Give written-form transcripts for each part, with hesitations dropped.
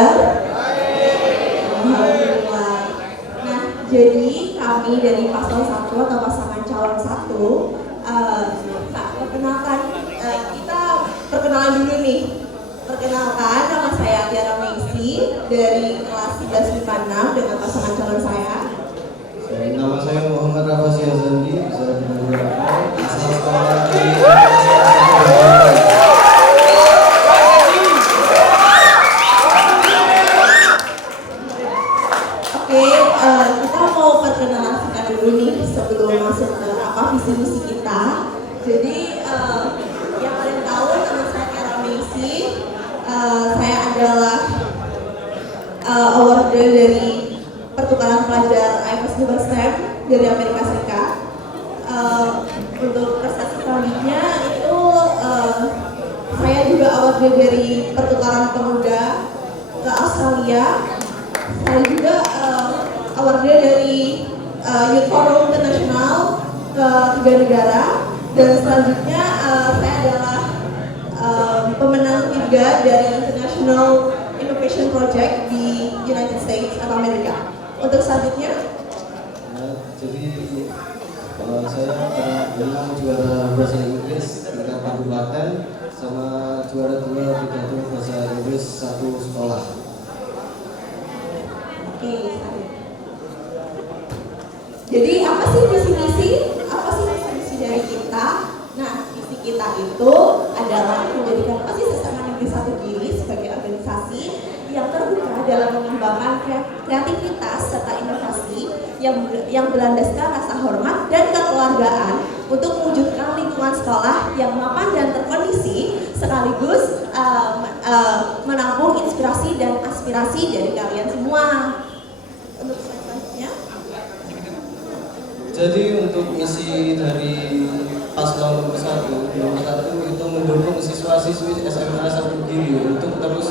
kabar? Alhamdulillah. Nah, jadi kami dari paslon 1 atau pasangan calon 1 perkenalkan, kita perkenalan dulu nih. Perkenalkan, nama saya Tiara Meisi dari kelas 13 IPA 6 dengan pasangan calon saya. Nama saya Muhammad Rafasi Azandi, saya asal sekolah di kita mau perkenalan dulu nih sebelum masuk ke apa visi misi kita. Jadi yang kalian tahu nama saya Tiara Meisi, saya adalah awarder dari pertukaran pelajar IPS Global STEM dari Amerika Serikat. Untuk prestasi selanjutnya itu saya juga awarder dari pertukaran pemuda ke Australia. Saya juga awarder dari Youth Forum International ke 3 negara, dan selanjutnya saya adalah pemenang 3 dari International Innovation Project di United States atau Amerika. Untuk selanjutnya, jadi saya pernah juara bahasa Inggris tingkat kabupaten sama juara 2 pidato bahasa Inggris satu sekolah. Oke. Jadi apa sih visi-misi? Apa sih visi-misi dari kita? Nah, visi kita itu adalah menjadikan OSIS SMA Negeri 1 Gili sebagai organisasi yang terbuka dalam mengembangkan kreativitas serta inovasi yang berlandaskan rasa hormat dan kekeluargaan untuk mewujudkan lingkungan sekolah yang mapan dan terkondisi, sekaligus menampung inspirasi dan aspirasi dari kalian semua. Untuk selanjutnya, jadi untuk misi dari paslon nomor 1 itu mendukung siswa-siswi SMA 1 Gili untuk terus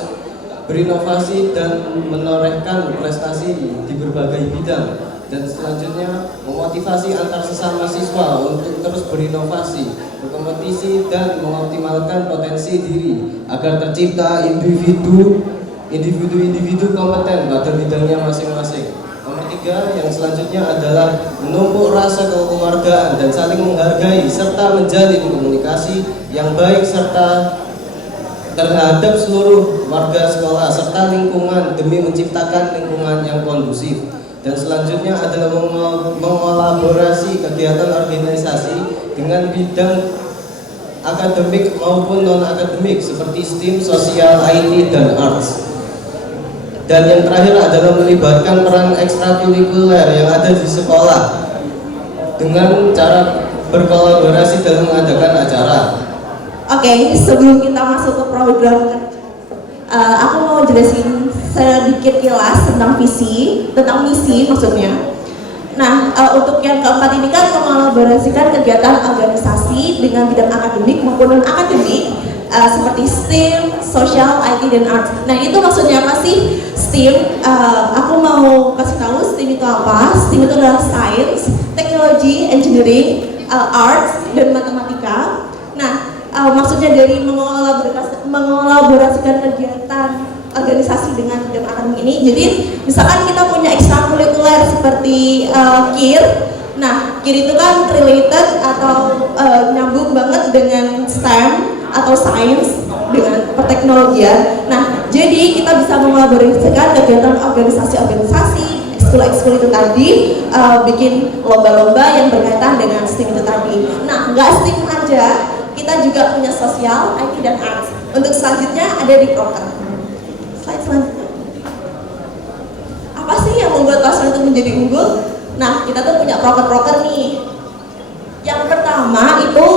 berinovasi dan menorehkan prestasi di berbagai bidang, dan selanjutnya memotivasi antar sesama siswa untuk terus berinovasi, berkompetisi dan mengoptimalkan potensi diri agar tercipta individu kompeten pada bidangnya masing-masing. Nomor 3 yang selanjutnya adalah menumpuk rasa kekeluargaan dan saling menghargai serta menjalin komunikasi yang baik serta terhadap seluruh warga sekolah serta lingkungan demi menciptakan lingkungan yang kondusif. Dan selanjutnya adalah mengolaborasi kegiatan organisasi dengan bidang akademik maupun non-akademik seperti STEM, sosial, IT, dan arts. Dan yang terakhir adalah melibatkan peran ekstrakurikuler yang ada di sekolah dengan cara berkolaborasi dalam mengadakan acara. Oke, sebelum kita masuk ke program, aku mau jelasin sedikit kilas tentang misi maksudnya. Nah, untuk yang keempat ini kan mengolaborasikan kegiatan organisasi dengan bidang akademik maupun non-akademik seperti STEM, social, IT, dan arts. Nah, itu maksudnya apa sih STEM? Aku mau kasih tahu STEM itu apa. STEM itu adalah science, technology, engineering, arts, dan matematika. Nah, maksudnya dari mengolaborasikan kegiatan organisasi dengan bidang akademik ini, jadi misalkan kita punya ekstrakurikuler seperti KIR. Nah, KIR itu kan related atau nyambung banget dengan STEM atau sains dengan perteknologian. Nah, jadi kita bisa mengolaborasikan kegiatan organisasi-organisasi ekskul itu tadi, bikin lomba-lomba yang berkaitan dengan STEM itu tadi. Nah, nggak STEM aja, kita juga punya sosial, IT, dan arts. Untuk selanjutnya ada di proker. Slide selanjutnya. Apa sih yang membuat paslon itu menjadi unggul? Nah, kita tuh punya proker-proker nih. Yang pertama itu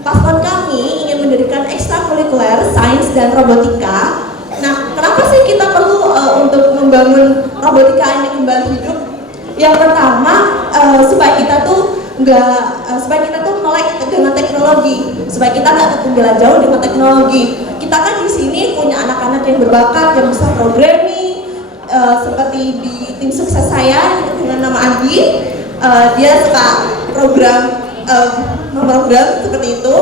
paslon kami ingin mendirikan ekstrakurikuler sains dan robotika. Nah, kenapa sih kita perlu untuk membangun robotika ini kembali hidup? Yang pertama, supaya kita tuh melek dengan teknologi, supaya kita nggak ketinggalan jauh dengan teknologi. Kita kan di sini punya anak-anak yang berbakat, yang bisa programming, seperti di tim sukses saya dengan nama Andi, dia suka program seperti itu.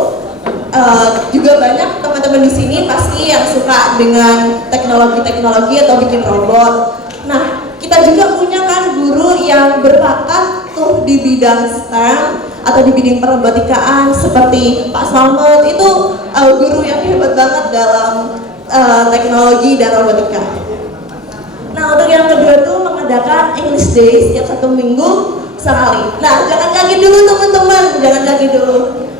juga banyak teman-teman di sini pasti yang suka dengan teknologi-teknologi atau bikin robot. Nah, kita juga punya kan guru yang berbakat tuh di bidang STEM atau di bidang perobotikaan seperti Pak Slamet itu guru yang hebat banget dalam teknologi dan robotika. Nah, untuk yang kedua tuh mengadakan English Day setiap 1 minggu sekali. Nah, jangan kaget dulu teman-teman, jangan kaget dulu.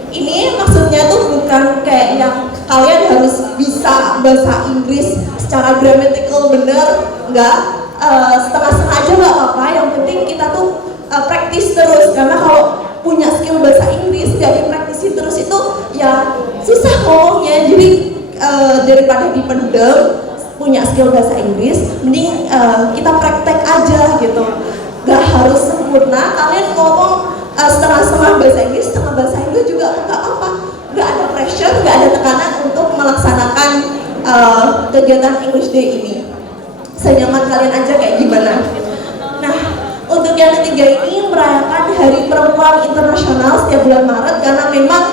Ini maksudnya tuh bukan kayak yang kalian harus bisa bahasa Inggris secara grammatical bener, enggak. Setengah-setengah aja nggak apa-apa, yang penting kita tuh praktis terus, karena kalau punya skill bahasa Inggris jadi praktisi terus itu ya susah ngomongnya. Jadi daripada dipendem punya skill bahasa Inggris, mending kita praktek aja gitu, nggak harus sempurna. Kalian ngomong setengah-setengah bahasa Inggris, setengah bahasa Indo juga nggak apa-apa, nggak ada pressure, nggak ada tekanan untuk melaksanakan kegiatan English Day ini. Senyaman kalian aja kayak gimana. Nah, untuk yang ketiga ini merayakan Hari Perempuan Internasional setiap bulan Maret, karena memang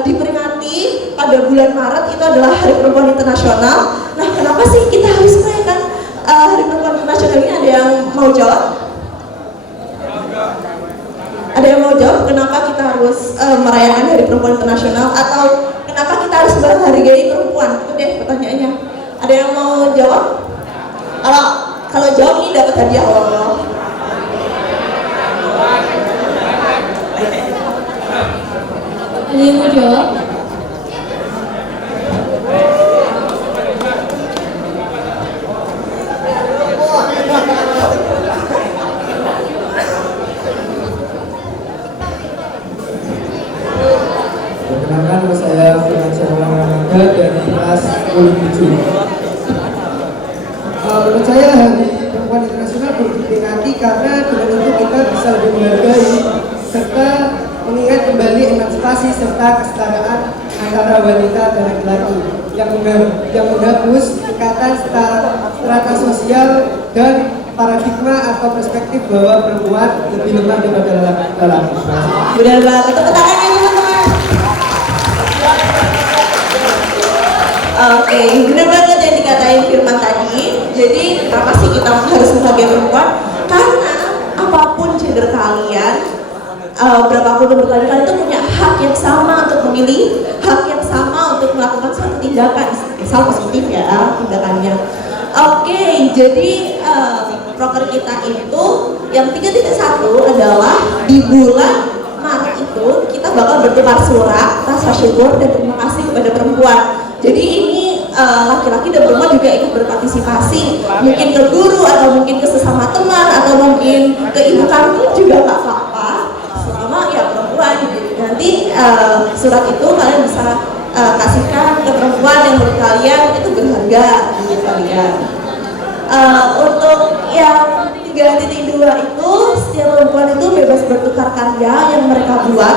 diperingati pada bulan Maret itu adalah Hari Perempuan Internasional. Nah, kenapa sih kita harus merayakan Hari Perempuan Internasional ini? Ada yang mau jawab? Ada yang mau jawab kenapa kita harus merayakan Hari Perempuan Internasional, atau kenapa kita harus menghargai perempuan? Itu deh pertanyaannya. Ada yang mau jawab? Kalau jawab ini dapat hadiah loh. Ada yang mau jawab? Perkenalkan, nama saya Firmansyah Olahraga dari kelas 27. Menurut saya Hari Perempuan Internasional perlu diperingati karena dengan itu kita bisa lebih menghargai serta mengingat kembali emansipasi serta kesetaraan antara wanita dan laki-laki yang menghapus ikatan strata sosial dan paradigma atau perspektif bahwa perempuan lebih lemah daripada laki-laki. Benar banget, tepuk tangan ya teman-teman. Oke, benar banget yang dikatain Firman tadi. Jadi kenapa sih kita harus menghargai perempuan? Karena apapun gender kalian, berapapun umur kalian itu punya hak yang sama untuk memilih, hak yang sama untuk melakukan suatu tindakan, misal positif ya tindakannya. Oke, jadi proker kita itu yang 3.1 adalah di bulan Maret itu kita bakal bertukar surat rasa syukur dan terima kasih kepada perempuan. Jadi ini laki-laki dan perempuan juga ikut berpartisipasi, mungkin ke guru atau mungkin ke sesama teman atau mungkin ke ibu kandung juga nggak apa-apa, selama ya perempuan. Nanti surat itu kalian bisa kasihkan ke perempuan yang menurut kalian itu berharga bagi kalian. Untuk yang 3.2 itu setiap perempuan itu bebas bertukar karya yang mereka buat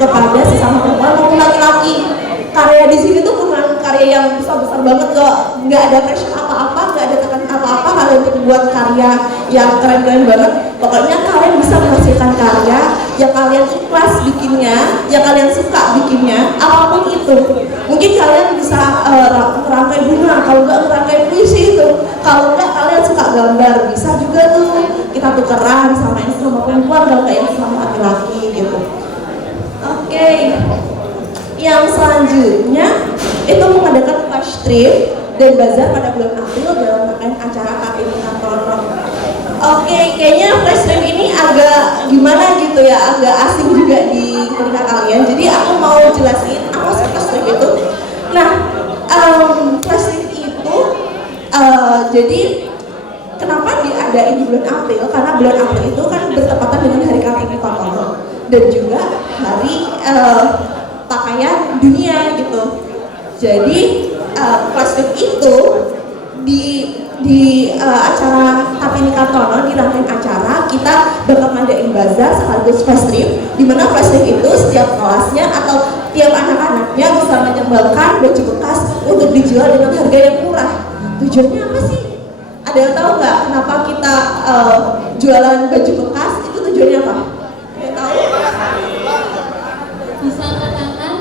kepada sesama perempuan maupun laki-laki. Karya di sini tuh bukan karya yang besar-besar banget kok, nggak ada pressure apa-apa, nggak ada tekanan apa-apa kalian untuk membuat karya yang keren-keren banget. Pokoknya kalian bisa menghasilkan karya yang kalian ikhlas bikinnya, yang kalian suka bikinnya, apapun itu. Mungkin kalian bisa merangkai bunga, kalau nggak merangkai puisi itu, kalau nggak kalian suka gambar, bisa juga tuh kita tukeran sama yang sama perempuan kalau nggak yang sama laki-laki gitu. Oke. Yang selanjutnya itu mengadakan flash trip dan bazar pada bulan April dalam rangkaian acara KPI Kantor. Oke, kayaknya flash trip ini agak gimana gitu ya, agak asing juga di telinga kalian. Jadi aku mau jelasin apa sih flash trip itu. Nah, flash trip itu jadi kenapa diadain di bulan April? Karena bulan April itu kan bertepatan dengan Hari Kartini Kantor dan juga hari pakaian dunia gitu. Jadi plastik itu di acara Kartini Kartono, di rangkaian acara kita bakal ngadain bazar sekaligus flash trip, di mana flash trip itu setiap kelasnya atau tiap anak-anaknya bisa menyumbangkan baju bekas untuk dijual dengan harga yang murah. Tujuannya apa sih? Ada yang tahu nggak kenapa kita jualan baju bekas? Itu tujuannya apa? Ada yang tahu? Bisa angkat tangan.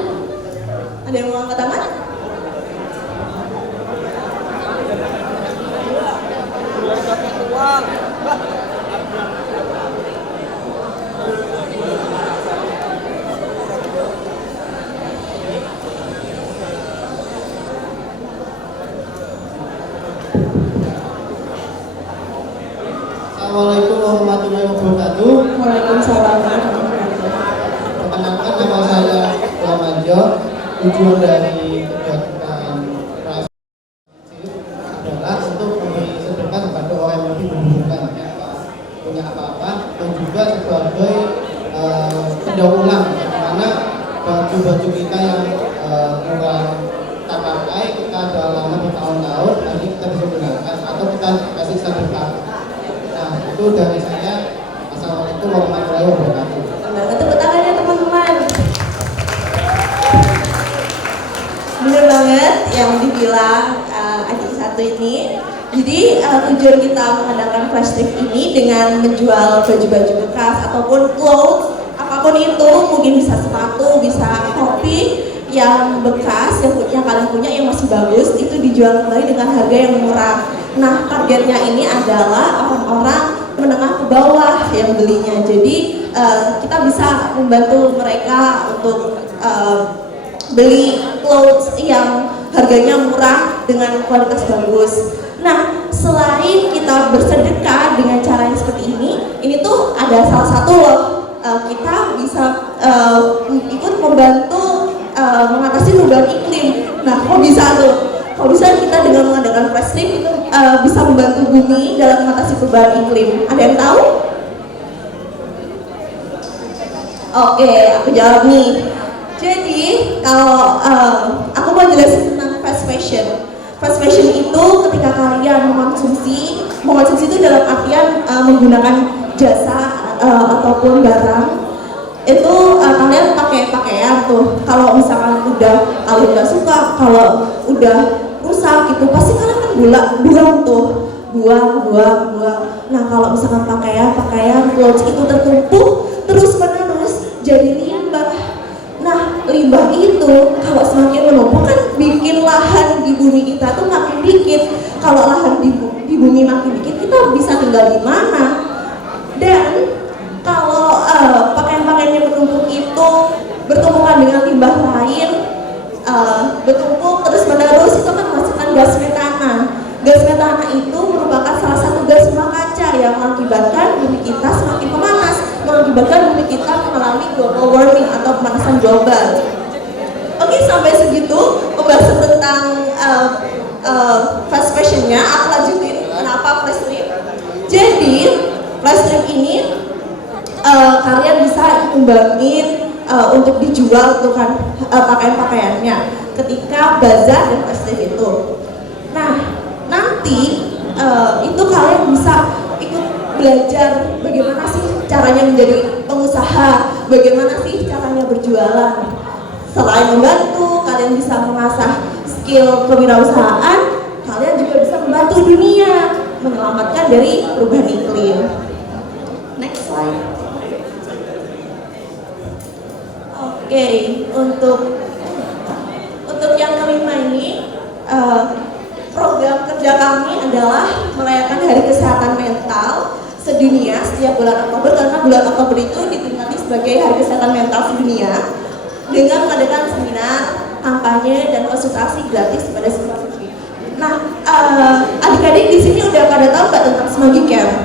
wabarakatuh. Waalaikumsalam warahmatullahi wabarakatuh. Perkenalkan, nama saya Lamanjo. Tujuan dari kegiatan Ras adalah untuk memberi sedekah kepada orang yang lebih membutuhkan, punya apa-apa, dan juga sebagai pendaur ulang, karena baju-baju kita yang kurang kita pakai, kita ada lama bertahun-tahun, nanti kita bisa gunakan atau kita kasih sedekah. Nah, itu dari saya. Assalamualaikum warahmatullahi wabarakatuh. Tepuk tangan ya teman-teman. Bener banget yang dibilang adik satu ini. Jadi tujuan kita mengadakan flash trip ini dengan menjual baju-baju bekas ataupun clothes, apapun itu, mungkin bisa sepatu, bisa topi yang bekas yang kalian punya yang masih bagus, itu dijual kembali dengan harga yang murah. Nah, targetnya ini adalah orang-orang menengah ke bawah yang belinya. Jadi kita bisa membantu mereka untuk beli clothes yang harganya murah dengan kualitas bagus. Nah, selain kita bersedekah dengan cara yang seperti ini tuh ada salah satu loh, kita bisa ikut membantu mengatasi perubahan iklim. Nah, kok bisa tuh? Kok bisa kita dengan mengadakan flash trip itu bisa membantu bumi dalam mengatasi perubahan iklim? Ada yang tahu? Oke, aku jawab nih. Jadi kalau aku mau jelasin tentang fast fashion. Fast fashion itu ketika kalian mengkonsumsi itu dalam artian menggunakan jasa ataupun barang itu, kalian pakai pakaian tuh. Kalau misalkan udah kalian nggak suka, kalau udah rusak gitu, pasti kalian kan buang tuh, buang. Nah, kalau misalkan pakaian clothes itu tertumpuk terus menerus jadi limbah. Nah, limbah itu kalau semakin menumpuk kan bikin lahan di bumi kita tuh makin dikit. Kalau lahan di bumi makin dikit, kita bisa tinggal di mana? Dan kalau pakaian-pakaian yang bertumpuk itu bertumpukan dengan limbah lain, bertumpuk terus menerus, itu kan menghasilkan gas metana. Gas metana itu merupakan salah satu gas rumah kaca yang mengakibatkan bumi kita semakin memanas, mengakibatkan bumi kita mengalami global warming atau pemanasan global. Oke, sampai segitu pembahasan tentang fast fashionnya. Aku lanjutin kenapa flash trip. Jadi flash trip ini kalian bisa kembangin untuk dijual tuh kan pakaian-pakaiannya ketika bazar dan flash trip itu. Nah, nanti itu kalian bisa ikut belajar bagaimana sih caranya menjadi pengusaha, bagaimana sih caranya berjualan. Selain membantu, kalian bisa mengasah skill kewirausahaan, kalian juga bisa membantu dunia menyelamatkan dari perubahan iklim. Next slide. Oke, untuk yang kelima ini, program kerja kami adalah merayakan Hari Kesehatan Mental sedunia setiap bulan Oktober, karena bulan Oktober itu diperingati sebagai Hari Kesehatan Mental sedunia dengan mengadakan seminar, kampanye, dan konsultasi gratis pada siswa-siswi. Nah, adik-adik di sini udah pada tahu nggak tentang Smagi Care?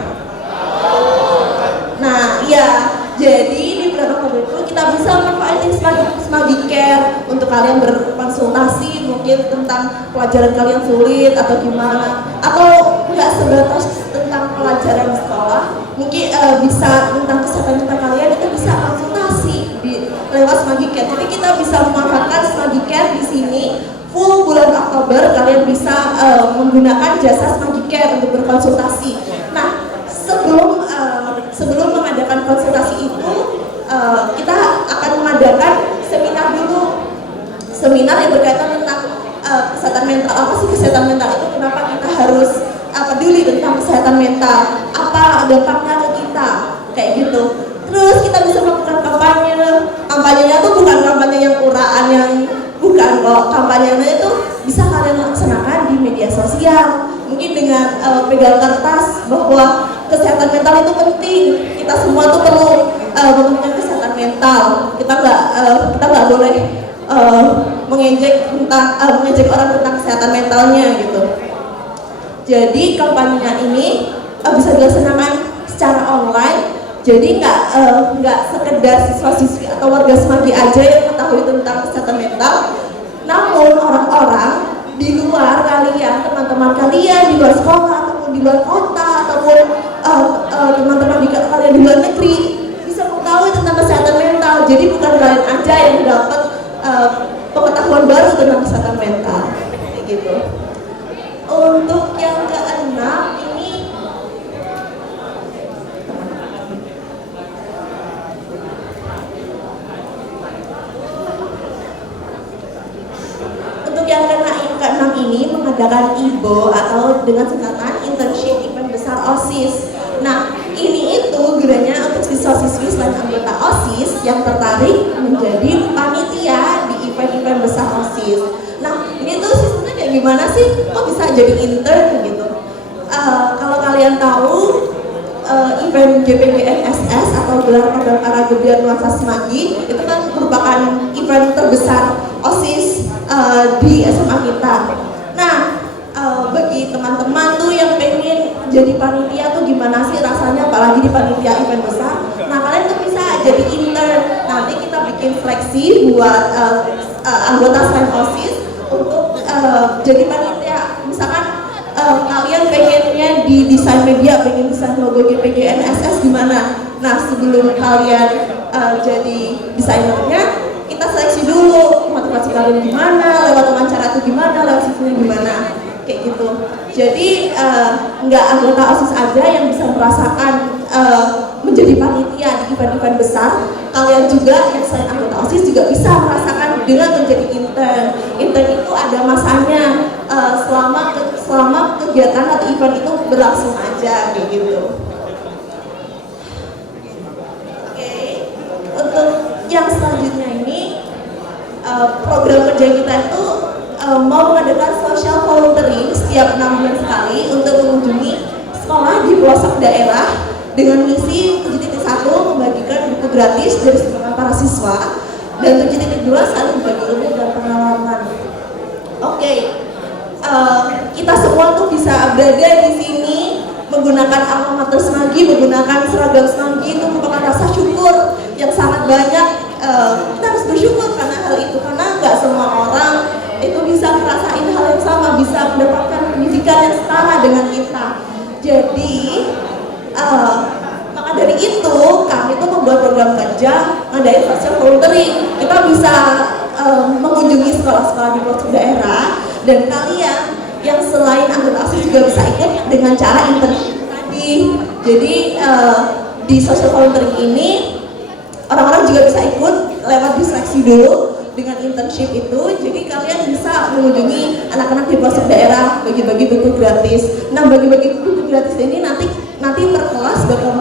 Nah, iya. Jadi di bulan Oktober itu kita bisa manfaatin Smagi Care untuk kalian berkonsultasi mungkin tentang pelajaran kalian sulit atau gimana, atau nggak sebatas tentang pelajaran di sekolah, mungkin bisa tentang kesehatan mental kalian, itu bisa konsultasi lewat Smagi Care. Jadi kita bisa memanfaatkan Smagi Care di sini full bulan Oktober. Kalian bisa menggunakan jasa Smagi Care untuk berkonsultasi. Nah, sebelum mengadakan konsultasi itu, kita akan mengadakan seminar dulu, seminar yang berkaitan tentang kesehatan mental. Apa sih kesehatan mental itu? Kenapa kita harus peduli tentang kesehatan mental? Apa dampaknya ke kita? Kayak gitu. Terus kita bisa melakukan kampanye. Kampanyenya tuh bukan kampanye yang uraan, yang bukan kok. Kampanyenya itu bisa kalian laksanakan di media sosial. Mungkin dengan pegang kertas bahwa kesehatan mental itu penting. Kita semua tuh perlu mempunyai kesehatan mental. Kita nggak boleh mengejek orang tentang kesehatan mentalnya gitu. Jadi kampanyenya ini bisa dilaksanakan secara online. Jadi nggak sekedar siswa-siswi atau warga Semanggi aja yang mengetahui tentang kesehatan mental, namun orang-orang di luar kalian, teman-teman kalian di luar sekolah ataupun di luar kota ataupun teman-teman kalian di luar negeri bisa mengetahui tentang kesehatan mental. Jadi bukan kalian aja yang dapat pengetahuan baru tentang kesehatan mental, kayak gitu. Untuk yang keenam ini keenam ini mengadakan IBO atau dengan singkatan Internship Event Besar OSIS. Nah, ini itu gunanya untuk siswa-siswi selain anggota OSIS yang tertarik menjadi panitia di event-event besar OSIS. Nah, ini tuh sistemnya kayak gimana sih? Kok bisa jadi intern gitu? Kalau kalian tahu event GPGNSS atau Gelar Paduan Karanggebiar Nuansa Semanggi itu kan merupakan event terbesar OSIS di SMA kita. Nah, bagi teman-teman tuh yang pengen jadi panitia tuh gimana sih rasanya, apalagi di panitia event besar. Nah, kalian tuh bisa jadi intern. Nanti kita bikin seleksi buat anggota selain OSIS untuk jadi panitia. Misalkan kalian pengennya di desain media, pengen desain logo GPGNSS gimana? Nah, sebelum kalian jadi desainernya, kita seleksi dulu motivasi kalian gimana, lewat wawancara itu gimana, lewat CV-nya gimana, kayak gitu. Jadi nggak anggota OSIS aja yang bisa merasakan menjadi panitia di event-event besar, kalian juga yang selain anggota OSIS juga bisa merasakan dengan menjadi intern. Intern itu ada masanya selama kegiatan atau event itu berlangsung aja, kayak gitu. Oke, untuk yang selanjutnya ini program kerja kita itu mau mengadakan social volunteering setiap 6 bulan sekali untuk mengunjungi sekolah di pelosok daerah dengan misi 7.1 membagikan buku gratis dari sumbangan para siswa, dan 7.2 saling berbagi ilmu dan pengalaman. Oke, kita semua tuh bisa berada di sini menggunakan alma mater Semanggi, menggunakan seragam Semanggi, itu merupakan rasa syukur yang sangat banyak. Kita harus bersyukur karena hal itu, karena nggak semua orang itu bisa merasain hal yang sama, bisa mendapatkan pendidikan yang setara dengan kita. Jadi maka dari itu kami tuh membuat program kerja ngadain social volunteering. Kita bisa mengunjungi sekolah-sekolah di pelosok daerah, dan kalian yang selain anggota OSIS juga bisa ikut dengan cara internship tadi. Jadi di social volunteering ini orang-orang juga bisa ikut lewat diseleksi dulu dengan internship itu. Jadi kalian bisa mengunjungi anak-anak di pelosok daerah, bagi-bagi buku gratis. Nah, bagi-bagi buku gratis ini nanti per kelas bakal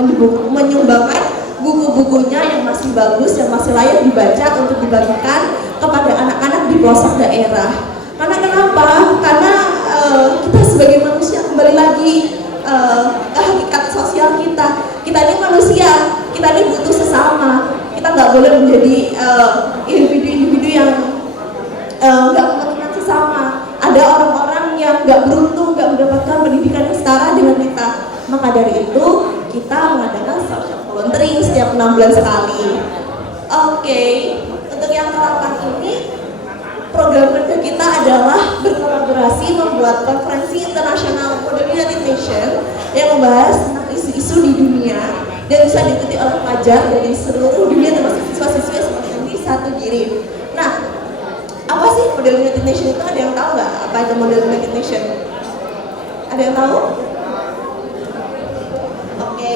menyumbangkan buku-bukunya yang masih bagus, yang masih layak dibaca untuk dibagikan kepada anak-anak di pelosok daerah. Karena kenapa? Karena kita sebagai manusia, kembali lagi ke hakikat sosial kita. Kita ini manusia, kita ini butuh sesama. Kita nggak boleh menjadi individu-individu yang nggak mengenal sesama. Ada orang-orang yang nggak beruntung, nggak mendapatkan pendidikan yang setara dengan kita. Maka dari itu kita mengadakan social volunteering setiap 6 bulan sekali. Oke, untuk yang ke-8 ini program kerja kita adalah berkolaborasi membuat konferensi internasional Model United Nations yang membahas tentang isu-isu di dunia dan bisa diikuti oleh pelajar dari seluruh dunia termasuk siswa-siswi seperti satu diri. Nah, apa sih Model United Nations itu? Ada yang tahu nggak apa itu Model United Nations? Ada yang tahu? Oke,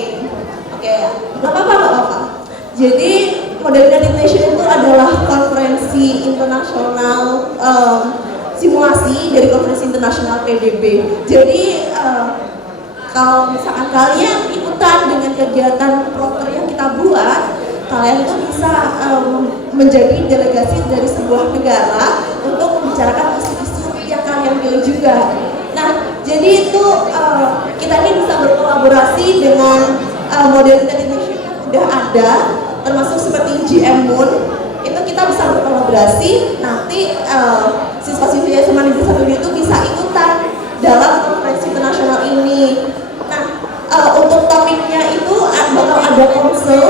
nggak apa-apa. Jadi Model United Nations itu adalah konferensi internasional simulasi dari konferensi internasional PDB. Jadi kalau misalkan kalian ikutan dengan kegiatan proker yang kita buat, kalian tuh bisa menjadi delegasi dari sebuah negara untuk membicarakan isu-isu yang kalian pilih juga. Nah, jadi itu kita ini bisa berkolaborasi dengan Model United Nations yang sudah ada, termasuk seperti GM Moon. Itu kita bisa berkolaborasi. Nanti siswa-siswi SMA Negeri 1 itu bisa ikutan dalam konferensi internasional ini. Nah, untuk topiknya itu ada konsil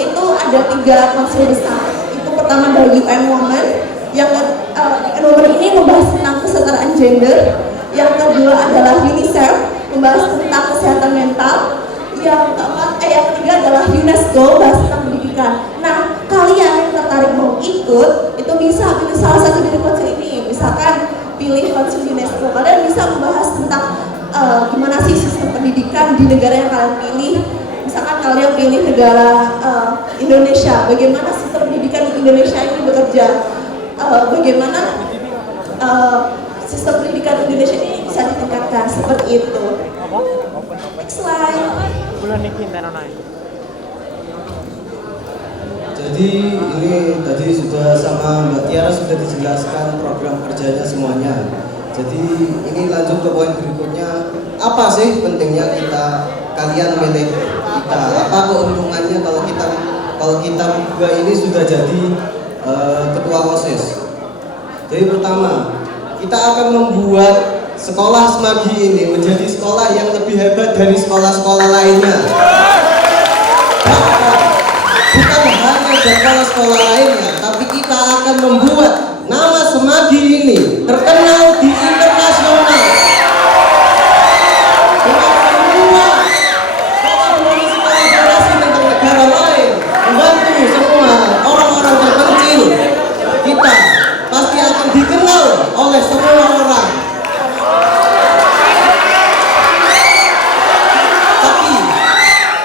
itu ada 3 konsil besar. Itu pertama adalah UN Women, yang UN Women ini membahas tentang kesetaraan gender. Yang kedua adalah UNICEF, membahas tentang kesehatan mental. Yang ketiga adalah UNESCO, bahas tentang pendidikan. Nah, kalian yang tertarik mau ikut itu bisa pilih salah satu dari konsil ini. Misalkan pilih konsil UNESCO, kalian bisa membahas tentang gimana sih sistem pendidikan di negara yang kalian pilih. Misalkan kalian pilih negara Indonesia, bagaimana sistem pendidikan di Indonesia ini bekerja, bagaimana sistem pendidikan Indonesia ini bisa ditingkatkan, seperti itu. Next slide. Jadi ini tadi sudah sama Mbak Tiara sudah dijelaskan program kerjanya semuanya. Jadi ini lanjut ke poin berikutnya. Apa sih pentingnya kalian milih kita? Apa keuntungannya kalau kita berdua ini sudah jadi ketua OSIS? Jadi pertama, kita akan membuat sekolah Semagi ini menjadi sekolah yang lebih hebat dari sekolah-sekolah lainnya. Bukan hanya sekolah-sekolah lainnya, tapi kita akan membuat nama Semagi ini terkenal di internasional. Dengan semua kolaborasi dengan negara lain, membantu semua orang-orang terpencil, kita pasti akan dikenal oleh semua orang. Tapi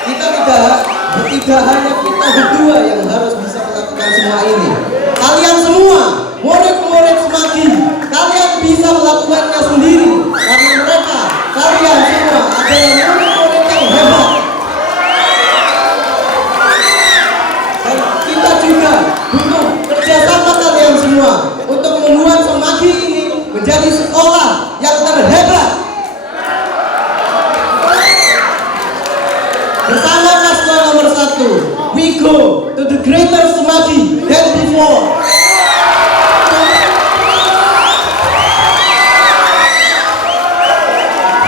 kita tidak hanya kita berdua yang harus bisa melakukan semua ini. Kalian semua, murid-murid Semagi, kalian bisa melakukannya sendiri karena kalian semua adalah murid-murid yang hebat. Dan kita juga butuh kerjasama kalian semua untuk membuat Semagi ini menjadi sekolah yang terhebat. Bersama paslon nomor 1, we go to the greater Semagi than before.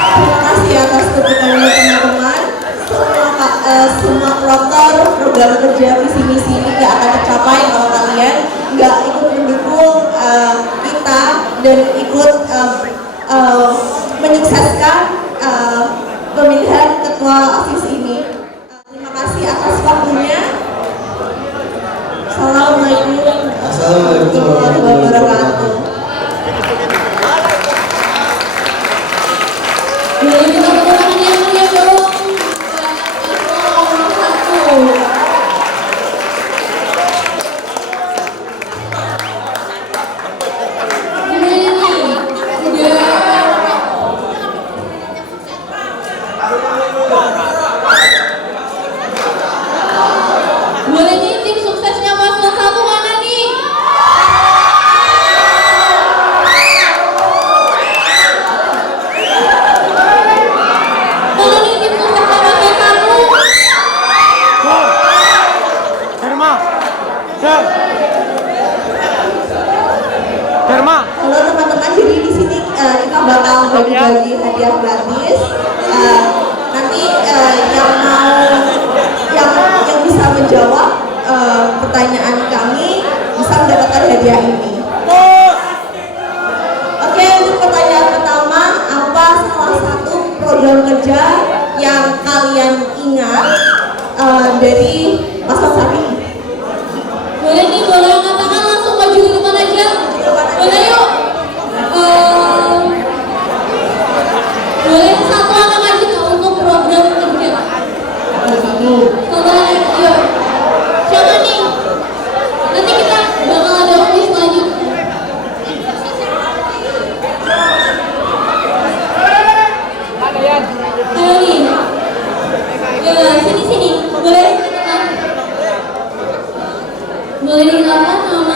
Terima kasih atas keputusannya teman-teman. Semua program kerja visi misi ini gak akan tercapai kalau kalian gak ikut mendukung kita dan ikut menyukseskan pemilihan ketua OSIS ini. Terima kasih atas waktunya. Assalamualaikum warahmatullahi wabarakatuh. Boleh kita tepuk tangan yang meriah dong. Boleh nih tim suksesnya paslon 1 mana nih? Mana nih tim suksesnya paslon 1? Halo teman-teman, jadi di sini kita bakal bagi-bagi hadiah gratis. Nanti yang bisa menjawab pertanyaan kami bisa mendapatkan hadiah ini. Oke, untuk pertanyaan pertama, apa salah satu program kerja yang kalian ingat dari paslon 1? Boleh nih, boleh angkat tangan langsung maju ke depan aja. Boleh yuk. Boleh satu angkat aja untuk program kerja. Satu. Yuk. Siapa nih? Nanti kita bakal ada kuis selanjutnya. Ayo nih. Ya, sini. Boleh? Boleh dikenalkan nama?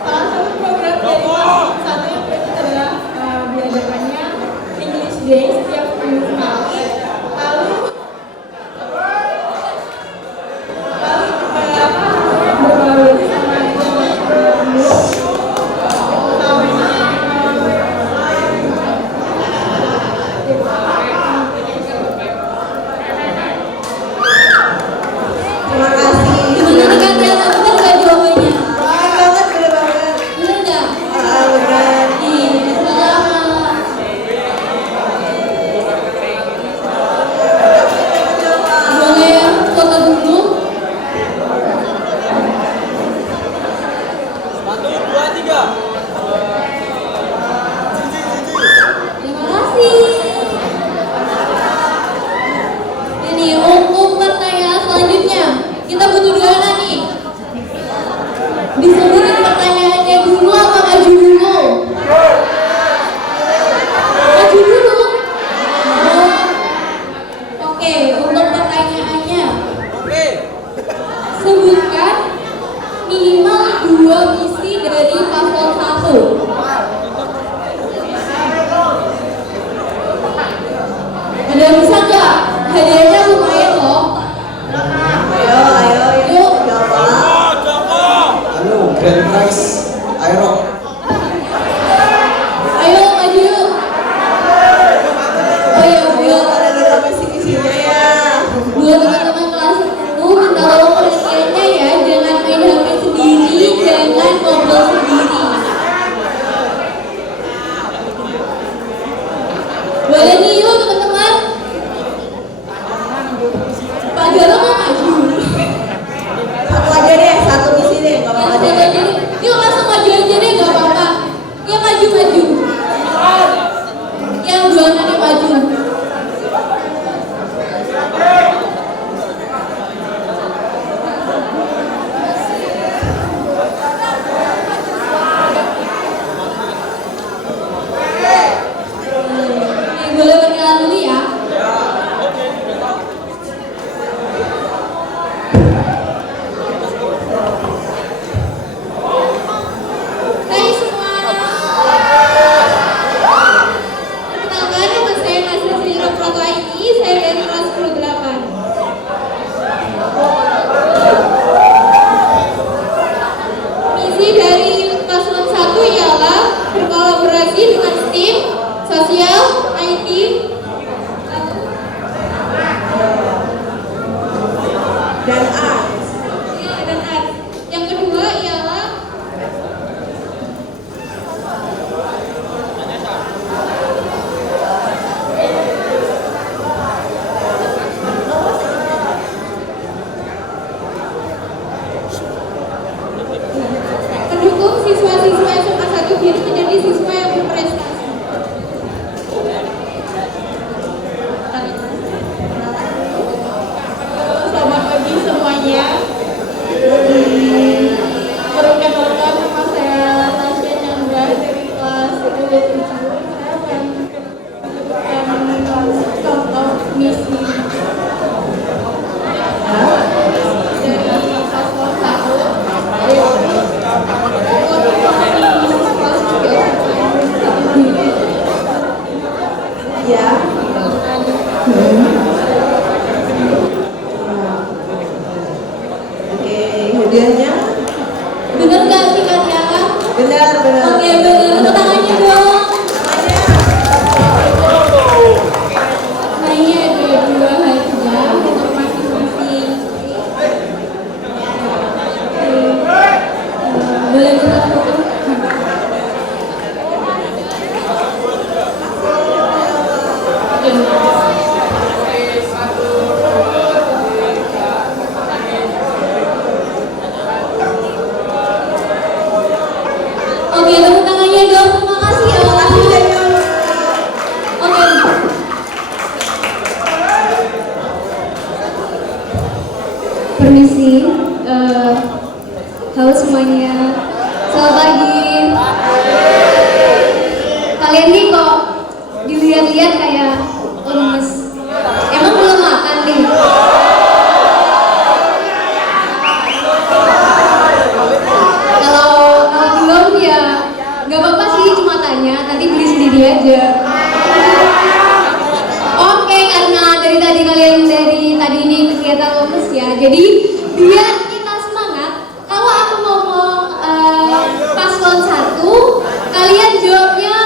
Salah satu program dari satu yang berikut adalah diadakannya English Day setiap minggu kali. Lalu berbaur sama Terima kasih. Gimana nih Kak Tiara, bener nggak jawabannya? Bener banget. Bener nggak? Bener. Ih, selamat. Boleh foto dulu? Terima kasih. Ini untuk pertanyaan selanjutnya, kita butuh dua anak nih. Disebutin pertanyaannya dulu apa maju dulu? Maju dulu. Oh. Oke, untuk pertanyaannya. Sebutkan minimal 2 misi dari paslon 1. Ada yang bisa nggak? Hadiahnya lumayan loh. Ayo, Yuk. jawab. Anu, grand prize Aerox. Ayo maju yuk. Oh iya, buat Ada dua misi-misinya ya. teman-teman kelas 10 minta tolong perhatiannya ya, jangan main HP sendiri, jangan ngobrol sendiri. Boleh nih yuk teman-teman. Pak Jaro mau maju. Satu aja deh, satu misi deh, nggak Yang apa-apa satu deh. aja deh. Yuk langsung maju aja deh, nggak apa-apa. Ya maju. Yang dua nanti maju. Boleh berkenalan dulu ya. Hai semua. Perkenalkan, nama saya Nasir Sri Raprato ID, saya dari kelas 10-8. Misi dari paslon 1 ialah berkolaborasi dengan tim sosial, IT, Dan art. dan art. Yang kedua ialah mendukung siswa-siswa SMA 1 biar menjadi siswa yang berprestasi. Selamat pagi semuanya. Perkenalkan, nama saya Tasya Chandra dari kelas 10-7. Saya akan menyebutkan contoh misi dari paslon 1. Ya. Oke, hadiahnya? Bener gak sih Kak Tiara? Benar. Oke, bener. Tepuk tangannya dong. Nah ini ada 2 hadiah untuk masing-masing. Boleh minta foto? Oke, tepuk tangannya dong. Terima kasih ya. Oke. Permisi. Halo semuanya. Selamat pagi. Kalian nih kok dilihat-lihat kayak lemes. Emang belum makan nih? Kalau belum ya nggak apa-apa sih, cuma tanya, nanti beli sendiri aja. Oke, karena dari tadi ini kegiatan lemes ya, jadi biar kita semangat, kalau aku ngomong paslon 1, kalian jawabnya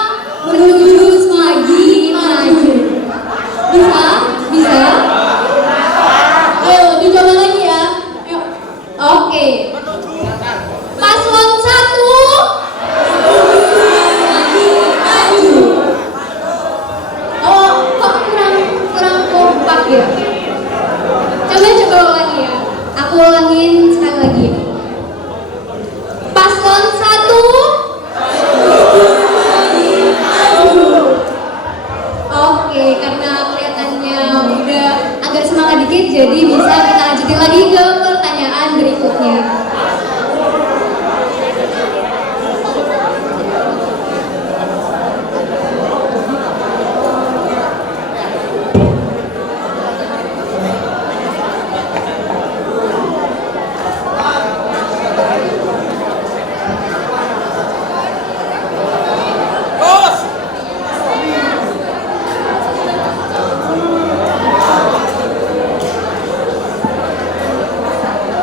lurus maju. Bisa? Bisa? Ayo, dicoba lagi ya. Ayo. Oke. Paslon 1. Maju. Oh, kok kurang kompak ya? Coba ulangi ya. Aku ulangin sekali lagi. Paslon 1. Oke, karena kelihatannya udah agak semangat dikit, jadi bisa kita lanjutin lagi ke pertanyaan berikutnya.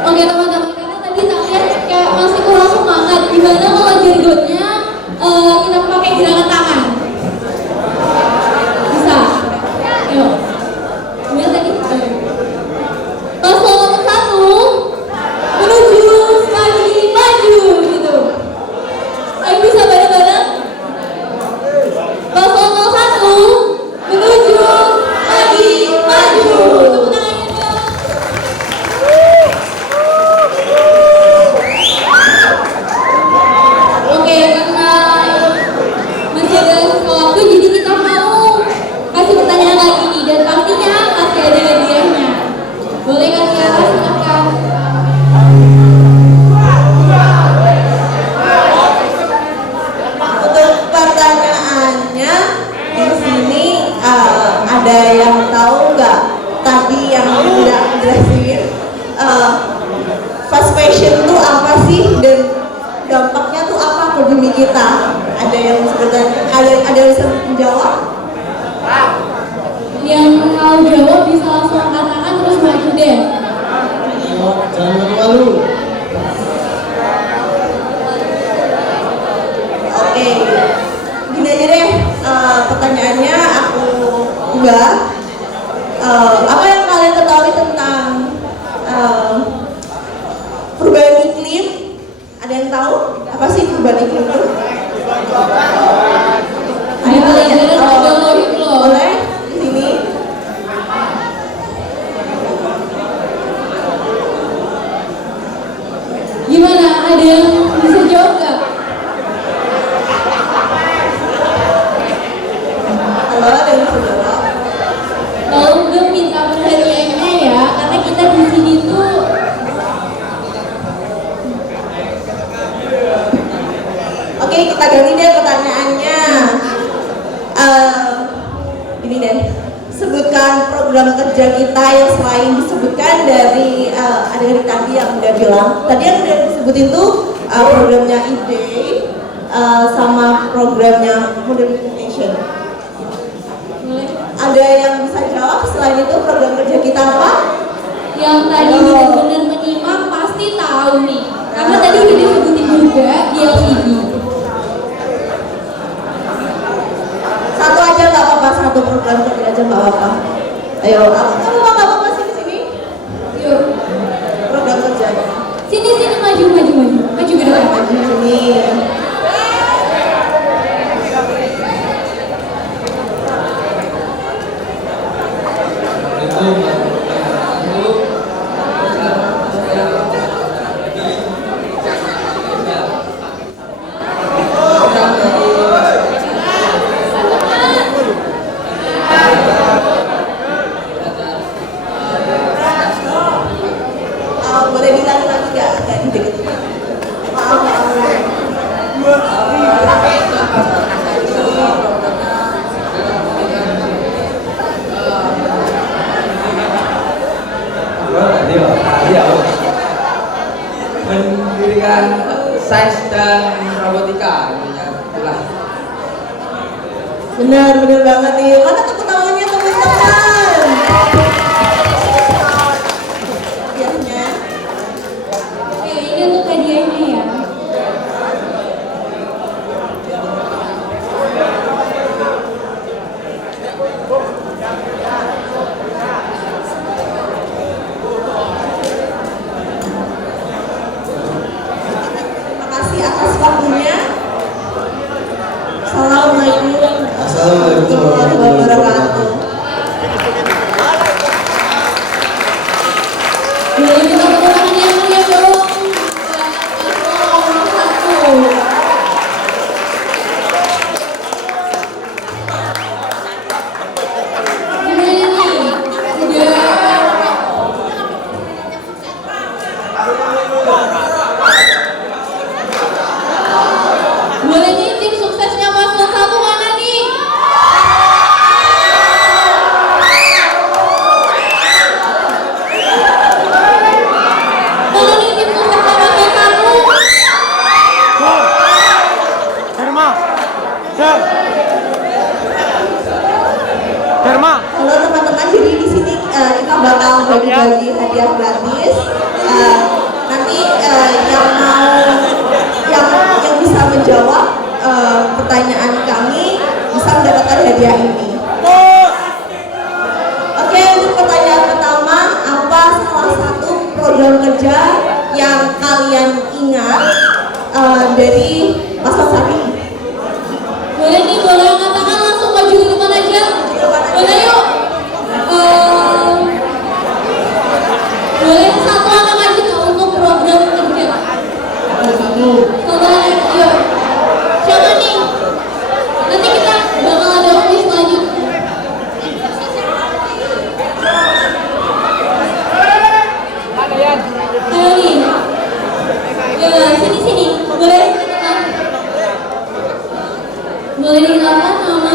Oke teman-teman, karena tadi tak lihat kayak masih kurang semangat. Gimana kalau jargonnya kita pakai gerakan tangan? Bisa? Ayo. Gimana tadi? Paslon 1 menuju maju gitu. Ayo bisa bareng-bareng? Paslon 1 menuju maju. Tepuk tangannya dong. Oke, karena masih ada waktu, jadi kita mau kasih pertanyaan lagi nih, dan pastinya masih ada hadiahnya. Boleh kan ya? Silakan. Untuk pertanyaannya di sini ada yang tahu nggak tadi yang udah jelasin fast fashion itu apa sih dan dampaknya tuh apa ke bumi kita? Ada yang ada yang bisa menjawab? Yang mau jawab bisa langsung angkat tangan terus maju deh. Ayo, jangan malu-malu. Oke, gini aja deh, pertanyaannya aku ubah. Apa yang kalian ketahui tentang perubahan iklim? Ada yang tahu apa sih perubahan iklim itu? Ada pelajaran ada logik loh. Boleh di sini? Gimana? Ada yang bisa jawab nggak? Halo, ada yang bisa jawab? Kalau udah minta perhatiannya ya, karena kita di sini tuh Oke, kita ganti deh pertanyaannya. Ini deh, sebutkan program kerja kita yang selain disebutkan dari adik-adik tadi yang udah bilang. Tadi yang udah disebutin tuh programnya IDE sama programnya Modern Education. boleh. Ada yang bisa jawab selain itu program kerja kita apa? Yang tadi benar-benar menyimak pasti tahu nih, karena tadi udah disebutin juga di LCD. Satu aja nggak apa-apa, satu program kerja aja nggak apa-apa. Ayo, kamu mau nggak apa-apa sini? Yuk, Program kerjanya. sini maju ke depan. Sini. Itu Boleh bilang lagi nggak? Agak deket. Maaf. Mendirikan sains dan robotika, itulah. Benar banget nih. Mana tepuk tangannya teman-teman? Hadiahnya. Oke, ini untuk hadiahnya ya. Halo teman-teman, jadi di sini kita bakal bagi-bagi hadiah gratis. Nanti yang bisa menjawab pertanyaan kami bisa mendapatkan hadiah ini. Oke, untuk pertanyaan pertama, apa salah satu program kerja yang kalian ingat dari paslon 1? Boleh nih, boleh katakan langsung maju ke depan aja. Boleh yuk. Boleh satu anak aja nggak untuk program kerja? Satu anak, yuk. Siapa nih? Nanti kita bakal ada kuis selanjutnya. Ayo nih. Ya, sini. Boleh? Boleh dikenalkan nama?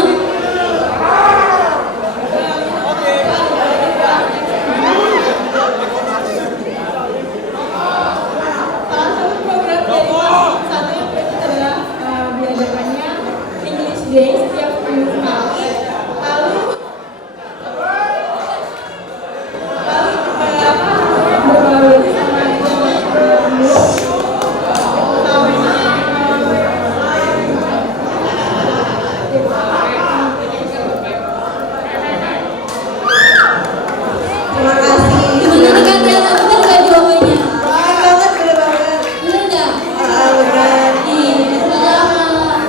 Salah satu program dari paslon 1 yang berikut adalah diadakannya English Day setiap minggu kali. Lalu berbaur sama Terima kasih. Gimana nih Kak Tiana? Bener nggak jawabannya? Bener banget. Bener nggak? Bener. Ih, selamat.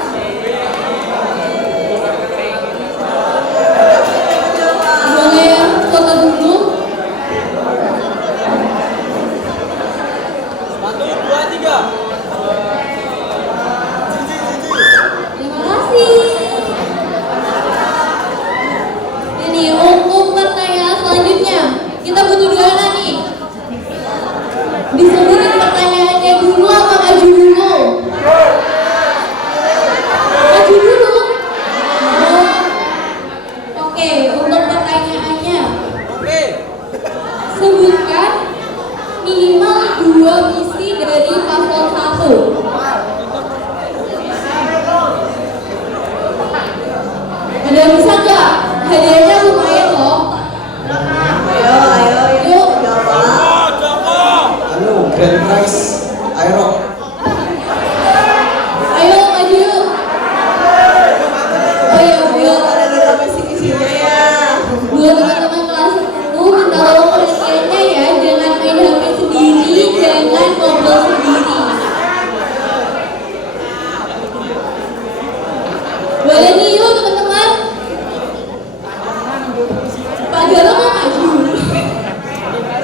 Boleh foto dulu? Terima kasih. Ini untuk pertanyaan selanjutnya, kita butuh dua anak nih. Disebutin pertanyaannya dulu apa maju dulu? Maju dulu. Oh. Oke, untuk pertanyaannya. Sebutkan minimal 2 misi dari paslon 1. Ada yang bisa nggak? Hadiahnya lumayan loh. Ayo, Yuk. jawab. Grand Prize Aero. Ayo maju yuk. Oh iya, buat Ada kita misi-misinya ya. teman-teman kelas 10 minta tolong perhatiannya ya, jangan main HP sendiri, jangan ngobrol sendiri. Boleh nih yuk teman-teman. Pak Garo mau maju.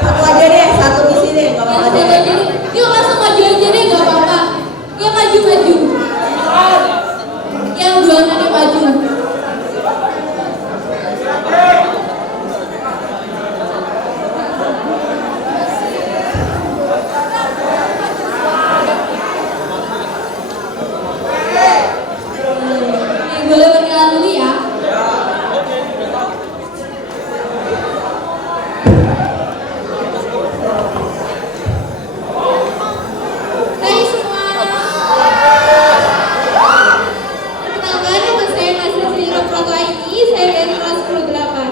Satu aja deh, satu misi deh, nggak apa-apa Yang deh. satu aja deh. Yuk langsung maju aja deh, nggak apa-apa. Ya maju. Yang dua nanti maju. Nih, boleh berkenalan dulu ya. Hai semua. Perkenalkan, nama saya Nasir Sirah Proto ID, saya dari kelas 10-8.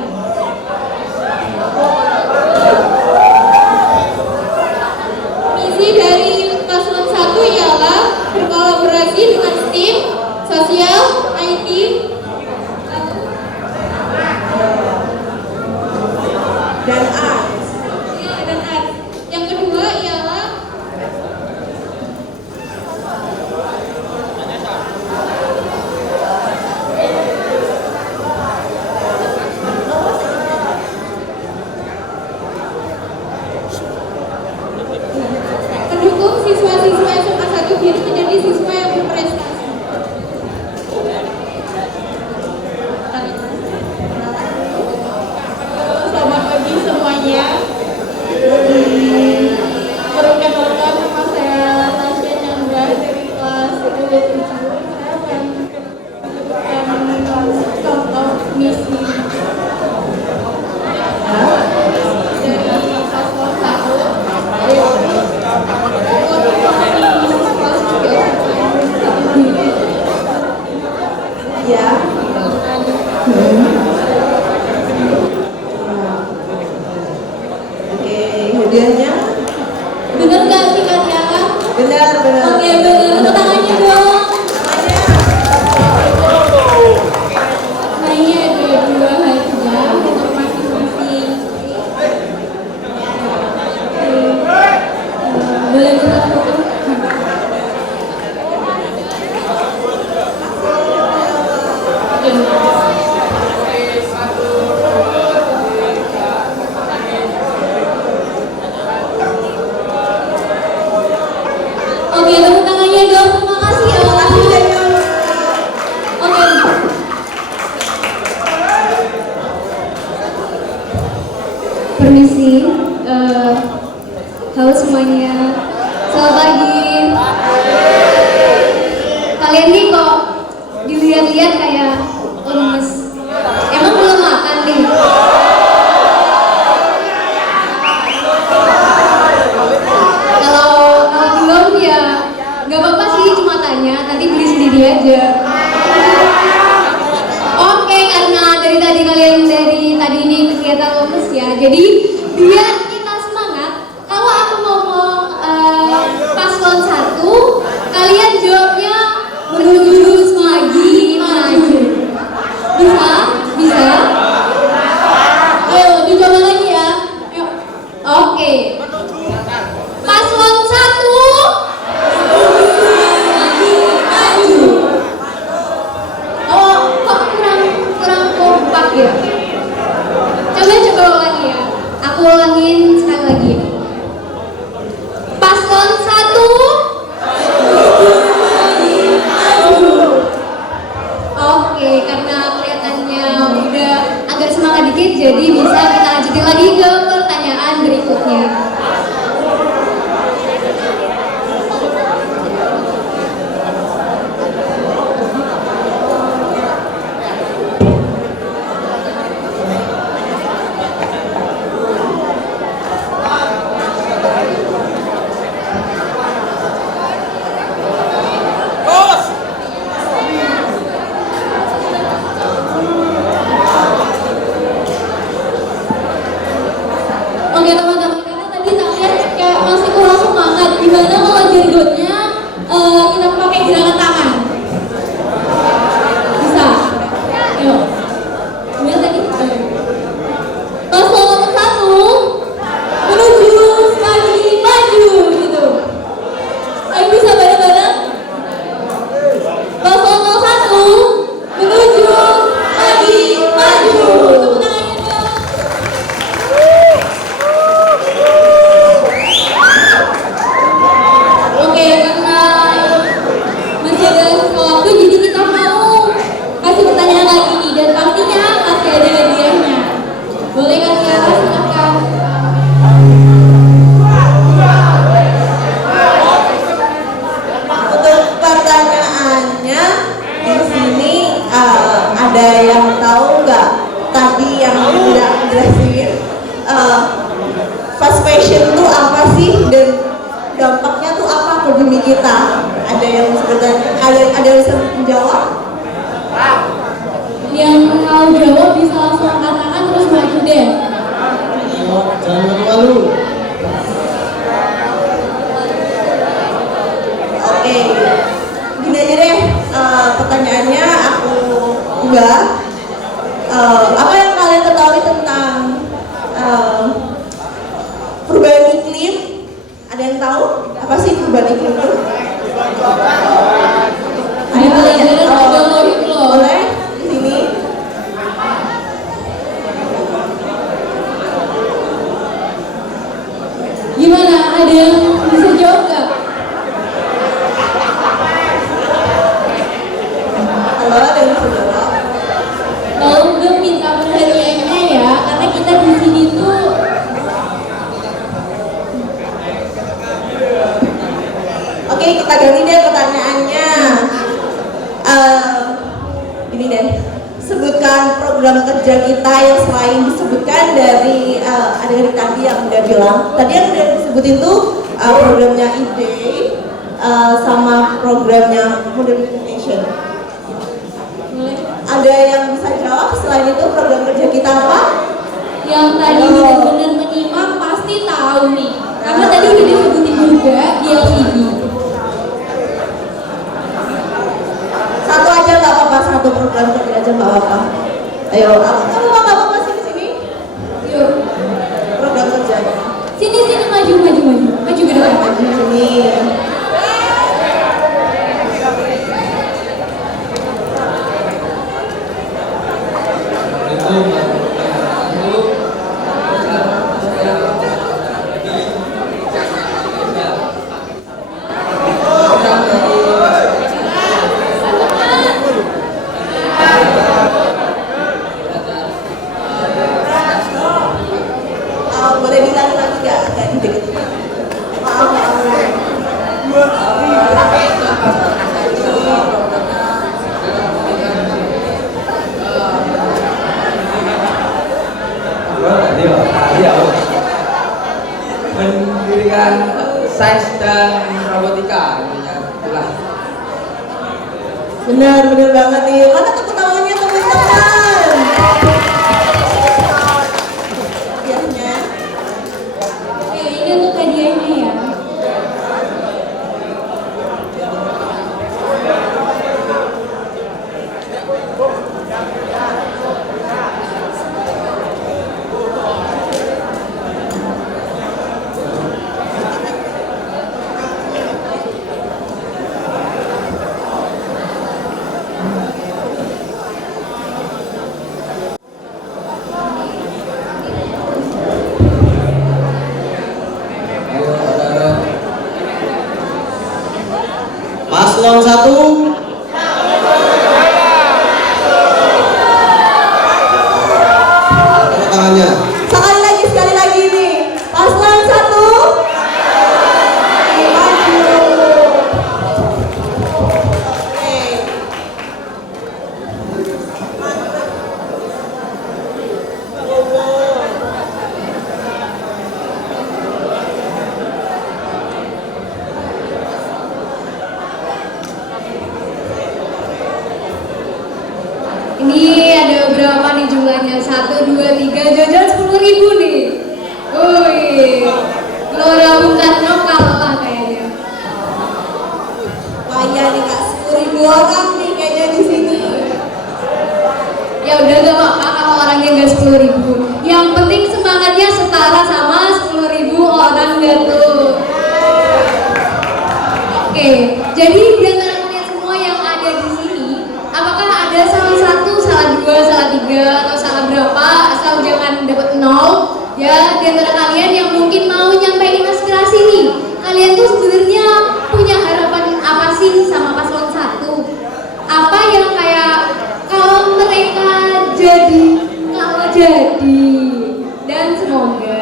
Misi dari paslon 1 ialah berkolaborasi dengan STEAM, sosial, IT, Dan art. dan art. Yang kedua ialah Permisi, halo semuanya, selamat pagi. Kalian nih kok dilihat-lihat kayak lemes. Emang belum makan nih? Kalau belum ya nggak apa-apa sih, cuma tanya. Nanti beli sendiri aja. Oke, karena dari tadi ini kegiatan lemes ya, jadi biar kita semangat, kalau aku ngomong paslon 1, kalian jawabnya menuju semagi maju. Bisa? Bisa? Ayo dicoba lagi ya. Yuk. Oke. Paslon 1 semagi maju. Oh, kok kurang kompak ya? Coba ulangi ya. Aku ulangin sekali lagi. Paslon 1 maju. Oke, karena kelihatannya udah agak semangat dikit, jadi bisa kita lanjutin lagi ke pertanyaan berikutnya. Oke teman-teman, karena tadi tak lihat kayak masih kurang semangat. Gimana kalau jargonnya kita pakai gerakan tangan? Bisa? Ayo. Gimana tadi? Paslon 1 menuju semagi maju gitu. Ayo bisa bareng-bareng? Paslon 1 menuju semagi maju. Tepuk tangannya dong. Oke, karena masih ada waktu, jadi kita mau kasih pertanyaan lagi nih, dan pastinya masih ada hadiahnya. Boleh kasih ya, silakan. Untuk pertanyaannya di sini ada yang tahu nggak tadi yang udah jelasin fast fashion itu apa sih dan dampaknya tuh apa ke bumi kita? Ada yang ada yang bisa menjawab? Yang mau jawab bisa langsung angkat tangan terus maju deh. Jangan malu-malu. Oke, gini aja deh, pertanyaannya aku ubah. Apa yang kalian ketahui tentang perubahan iklim? Ada yang tahu apa sih perubahan iklim itu? Ayo kalian, boleh di sini. Gimana? Ada yang bisa jawab nggak? Halo, ada yang bisa jawab? Kalau udah minta perhatiannya ya, karena kita di sini tuh Oke, kita ganti deh pertanyaannya. Ini deh, sebutkan program kerja kita yang selain disebutkan dari adik-adik tadi yang udah bilang. Tadi yang udah disebutin tuh programnya IDE sama programnya Modern Education. boleh. Ada yang bisa jawab selain itu program kerja kita apa? Yang tadi benar-benar menyimak pasti tahu nih, karena tadi udah disebutin juga di LCD. Satu aja nggak apa-apa, satu program kerja aja nggak apa-apa. Ayo, apa nggak apa-apa sini. Yuk, Program kerjanya. sini maju ke depan. Sini. sains dan robotika ininya itulah. Benar banget nih. Mana tepuk tangannya teman-teman? Hadiahnya. Oke, ini untuk hadiahnya ya. Ayo anak-anak. Paslon 1. Tepuk tangannya. Sekali lagi nih. Paslon 1. Maju. Oke. Ini ada berapa nih jumlahnya? 1, 2, 3, jajan 10.000 nih. Wih, Gelora Bung Karno kalah kayaknya. Lumayan nih Kak, 10.000 orang nih kayaknya di sini. Ya udah gak apa-apa kalau orangnya nggak 10.000. Yang penting semangatnya setara sama 10.000 orang gak tuh. Oke, jadi di antara kalian semua yang ada di sini, apakah ada salah satu, salah dua, salah tiga, atau salah berapa, asal jangan dapat 0 ya, di antara kalian yang mungkin mau nyampein aspirasi nih, kalian tuh sebenarnya punya harapan apa sih sama paslon 1? Apa yang kayak kalau mereka jadi dan semoga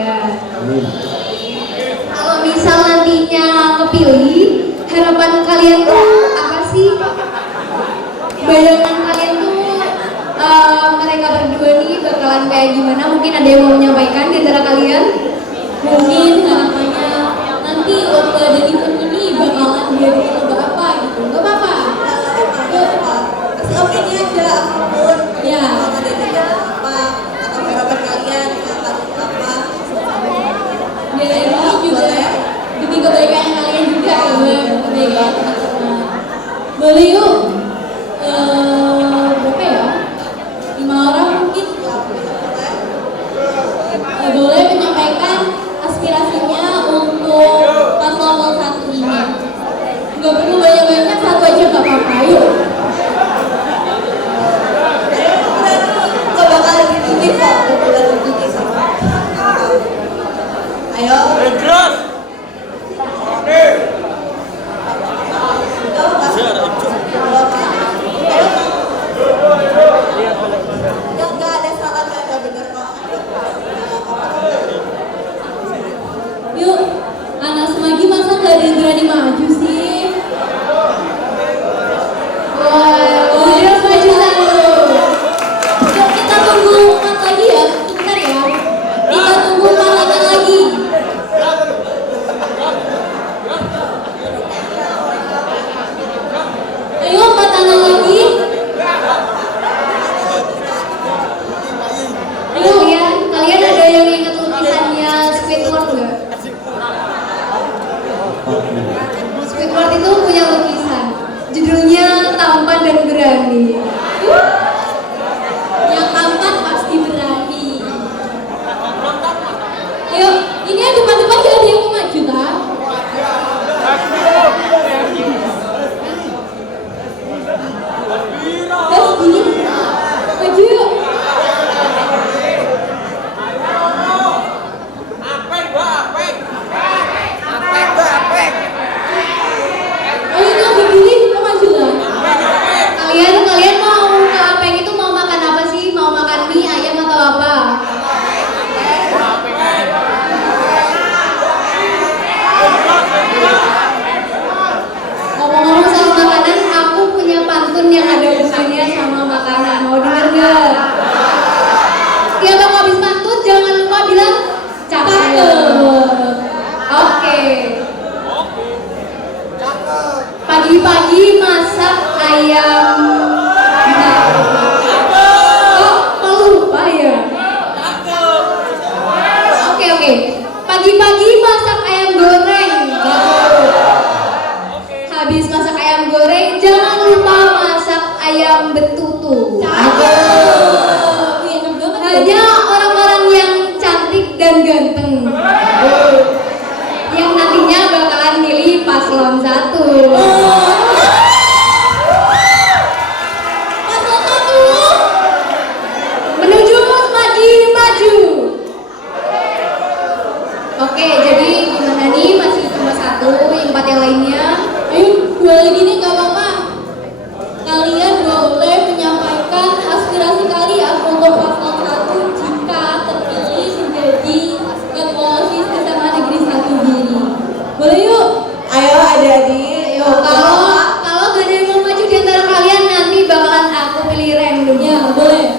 kalau misal nantinya kepilih, harapan kalian tuh apa sih? Bayangan kalian tuh mereka berdua nih bakalan kayak gimana? Mungkin ada yang mau menyampaikan di antara kalian? Mungkin harapannya nanti waktu ada event ini bakalan jadi lomba apa gitu? Gak apa-apa. Kasih opini aja apapun. Ya. Kalau ada juga apa atau harapan kalian akan apa? Dan ini juga demi kebaikan kalian juga ya, kebaikan teman-teman. Boleh yuk. Berapa ya? 5 orang mungkin. Boleh menyampaikan aspirasinya untuk paslon 1 ini. Nggak perlu banyak-banyak, satu aja nggak apa-apa. Yuk. Gak bakal dipilih kok, gak bakal dipilih sama. Ayo. Gak ada salah, gak ada bener kok. Yuk, anak semagi masa nggak ada yang berani maju sih? Wah, udah maju satu. Yuk, kita tunggu 4 lagi ya, sebentar ya. Kita tunggu 4 lagi. Ayo, 4 anak lagi. Ayo, kalian ada yang ingat lukisannya Squidward nggak? paslon 1. Paslon 1. Menuju maju. Oke, jadi gimana nih? Masih cuma 1, yang 4 yang lainnya. Ayo, 2 lagi nih gak apa-apa. Kalian boleh menyampaikan aspirasi kalian untuk paslon 1 jika terpilih menjadi ketua OSIS SMA Negeri 1 Giri. Boleh yuk? Ayo adik-adik, yuk. Kalau gak ada yang mau maju di antara kalian, nanti bakalan aku pilih random. Ya, boleh.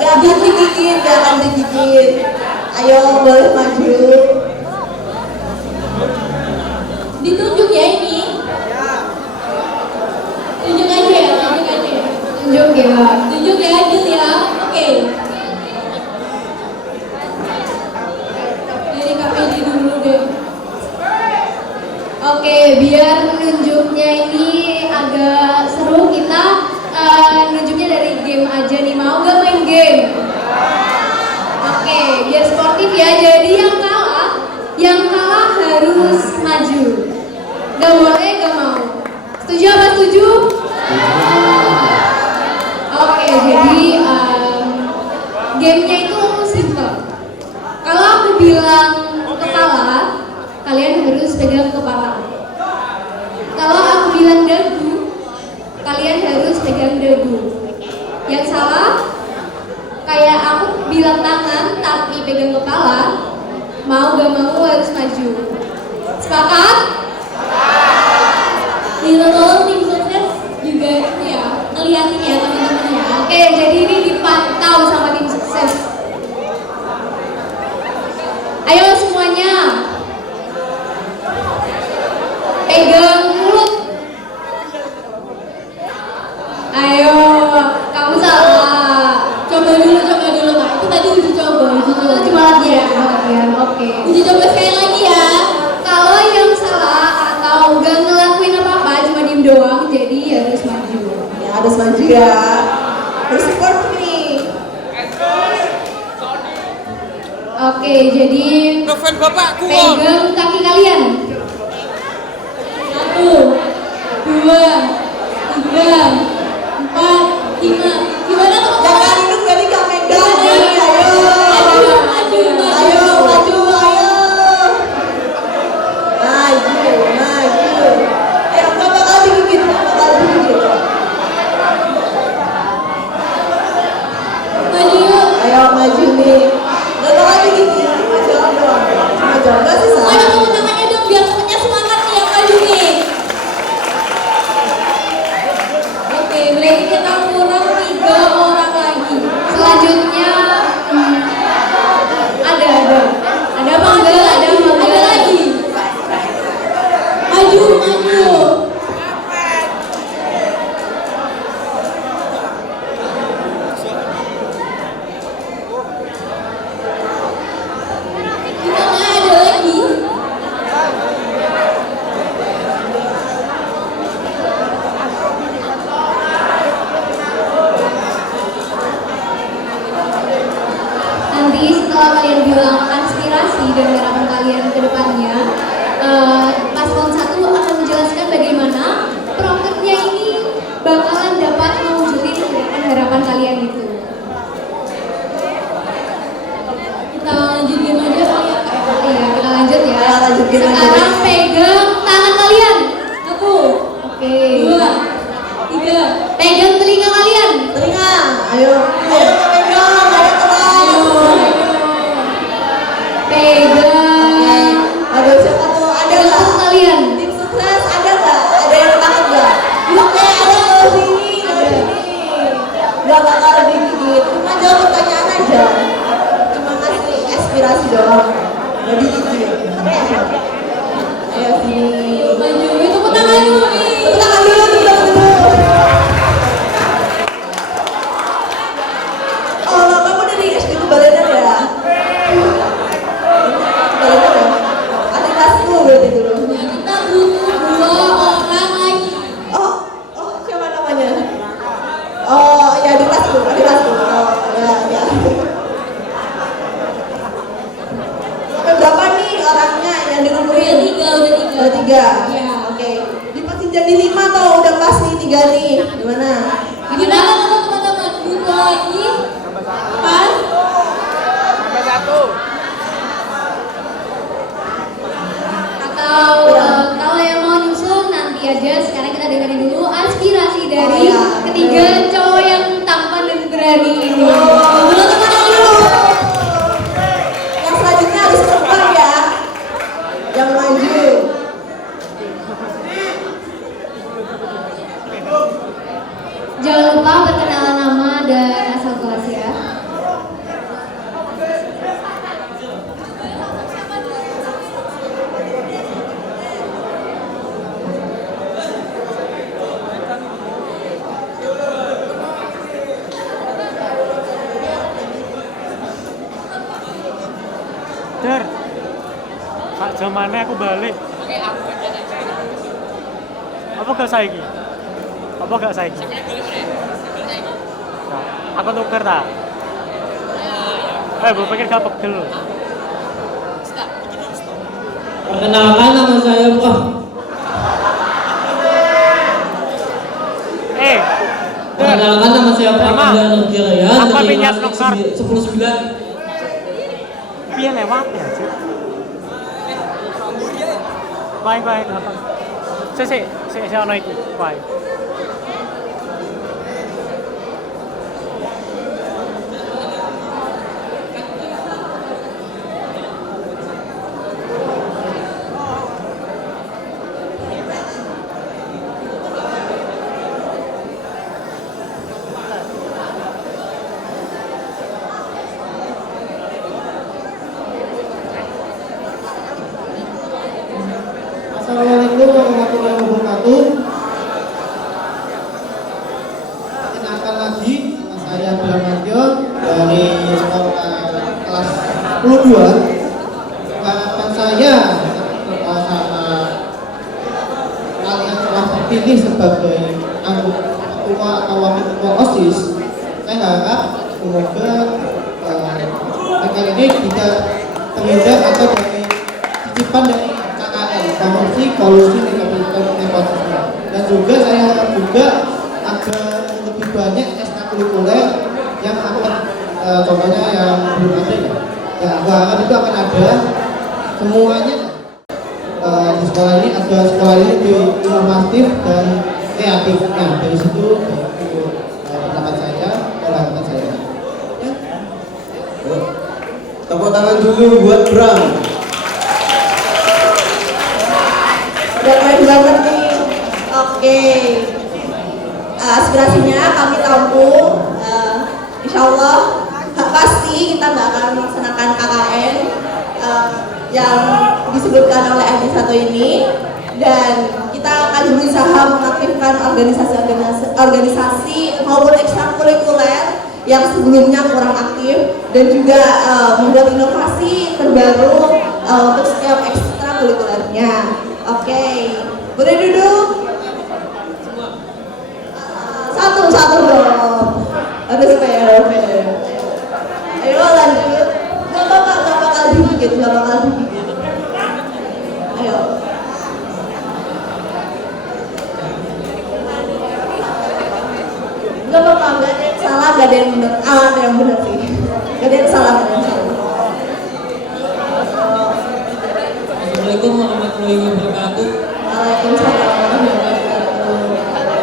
Gak akan digigit. Ayo, boleh maju. Ditunjuk ya ini. Tunjuk aja ya, tunjuk aja. Tunjuk ya. Tunjuk ya, Adil ya. Oke. Dari KPD dulu deh. Oke, biar nunjuknya ini agak seru, kita nunjuknya dari game aja nih. Mau gak main game? Oke, biar sportif ya. Jadi yang kalah harus maju. Gak boleh gak mau. Setuju apa setuju? Oke, jadi gamenya itu simple. Kalau aku bilang kepala, kalian harus pegang kepala. Kalau aku bilang dagu, kalian harus pegang dagu. Yang salah, kayak aku bilang tangan tapi pegang kepala, mau gak mau harus maju. Sepakat? Tolong tim sukses juga ini ya, ngeliatin ya teman-teman ya. Oke, jadi ini dipantau sama tim sukses. Ayo semuanya, pegang mulut. Ayo, kamu salah. Coba dulu Kak. Itu tadi uji coba. Cuma latihan. Oke. Uji coba sekali lagi ya. Kalau yang salah atau gak ngelakuin apa-apa, cuma diem doang, jadi harus maju. Ya, harus maju ya. Bersupport nih. Oke, jadi pegang kaki kalian. 1, 2, 3, 4, 5. Gimana teman-teman? Jangan duduk jadi gak megang. Maju. Ayo. Maju. Ayo, gak bakal digigit. Maju yuk. Ayo, maju nih. Gak bakal digigit. Maju doang. Cuma jauh gak sih, Ayo tepuk tangannya dong biar temennya semangat nih yang maju nih. Oke, berarti kita kurang 3 orang lagi. Selanjutnya ada apa enggak? Ada lagi. Maju. Gimana, ada lagi? Nanti setelah kalian bilang aspirasi dan harapan kalian ke depannya, paslon 1 akan menjelaskan bagaimana prokernya ini bakalan dapat mewujudin harapan kalian itu. Kita lanjut game aja kali ya Kak. Iya, kita lanjut ya. Ayo, lanjut game aja. Sekarang pegang tangan kalian. 1, Oke. 2, 3. Pegang telinga kalian. Telinga. Ayo pegang. Ayo terang. Pegang Aduh, siapa tuh? Ada lutut nggak? kalian. Tim sukses ada nggak? Ada yang takut nggak? Oke, ada ke sini. Nggak bakal digigit. Cuma jawab pertanyaan aja. Cuma ngasih aspirasi doang. Nggak digigit. Ayo sini. Maju. Tepuk tangan dulu nih. Tepuk tangan dulu. Oh, kamu dari SD Kebalenan ya? Kebalenan ya? Adik kelasku berarti dulu. Ya, kita butuh 2 orang lagi. Oh, siapa namanya? Oh, ya adik kelasku. Oh, ya. Sampai berapa nih orangnya yang dikumpulin? Udah 3. Udah 3. Der, sak jamane aku balik. Apa gak saiki? Apa gak saiki? Nah, aku tuker ta. Gue pikir gak pegel. Perkenalkan nama saya Perkenalkan nama saya Pramanda Nurjaya dari kelas 10-9. Piye lewat ya sih? Baik gampang. Saya ono iki. Baik. Assalamualaikum warahmatullahi wabarakatuh. Perkenalkan lagi, nama saya Bramantyo dari sekolah kelas 10-2. Harapan saya bersama kalian telah terpilih sebagai ketua atau wakil ketua OSIS. Saya harap semoga mereka ini tidak terhindar atau dari titipan dari promosi kolusi negosiasi. Dan juga saya harap juga ada lebih banyak ekstrakurikuler yang akan contohnya yang belum ada ya, harap itu akan ada semuanya di sekolah ini, agar sekolah ini lebih inovatif dan kreatif. Nah, dari situ pendapat saya dan harapan saya ya. Tepuk tangan dulu buat Bram. Keren banget nih. Oke. Aspirasinya kami tampung. Insya Allah pasti kita nggak akan melaksanakan KKN yang disebutkan oleh Adi1 ini, dan kita akan berusaha mengaktifkan organisasi maupun ekstrakurikuler yang sebelumnya kurang aktif, dan juga membuat inovasi terbaru untuk setiap ekstrakurikulernya. Oke, boleh duduk? Satu dong. Harus fair. Ayo lanjut. Gak bakal digigit. Ayo. Gak bakal, gak ada yang salah, gak ada yang benar. Ada yang benar sih. Gak ada yang salah, Assalamualaikum warahmatullahi wabarakatuh. Waalaikumsalam warahmatullahi wabarakatuh.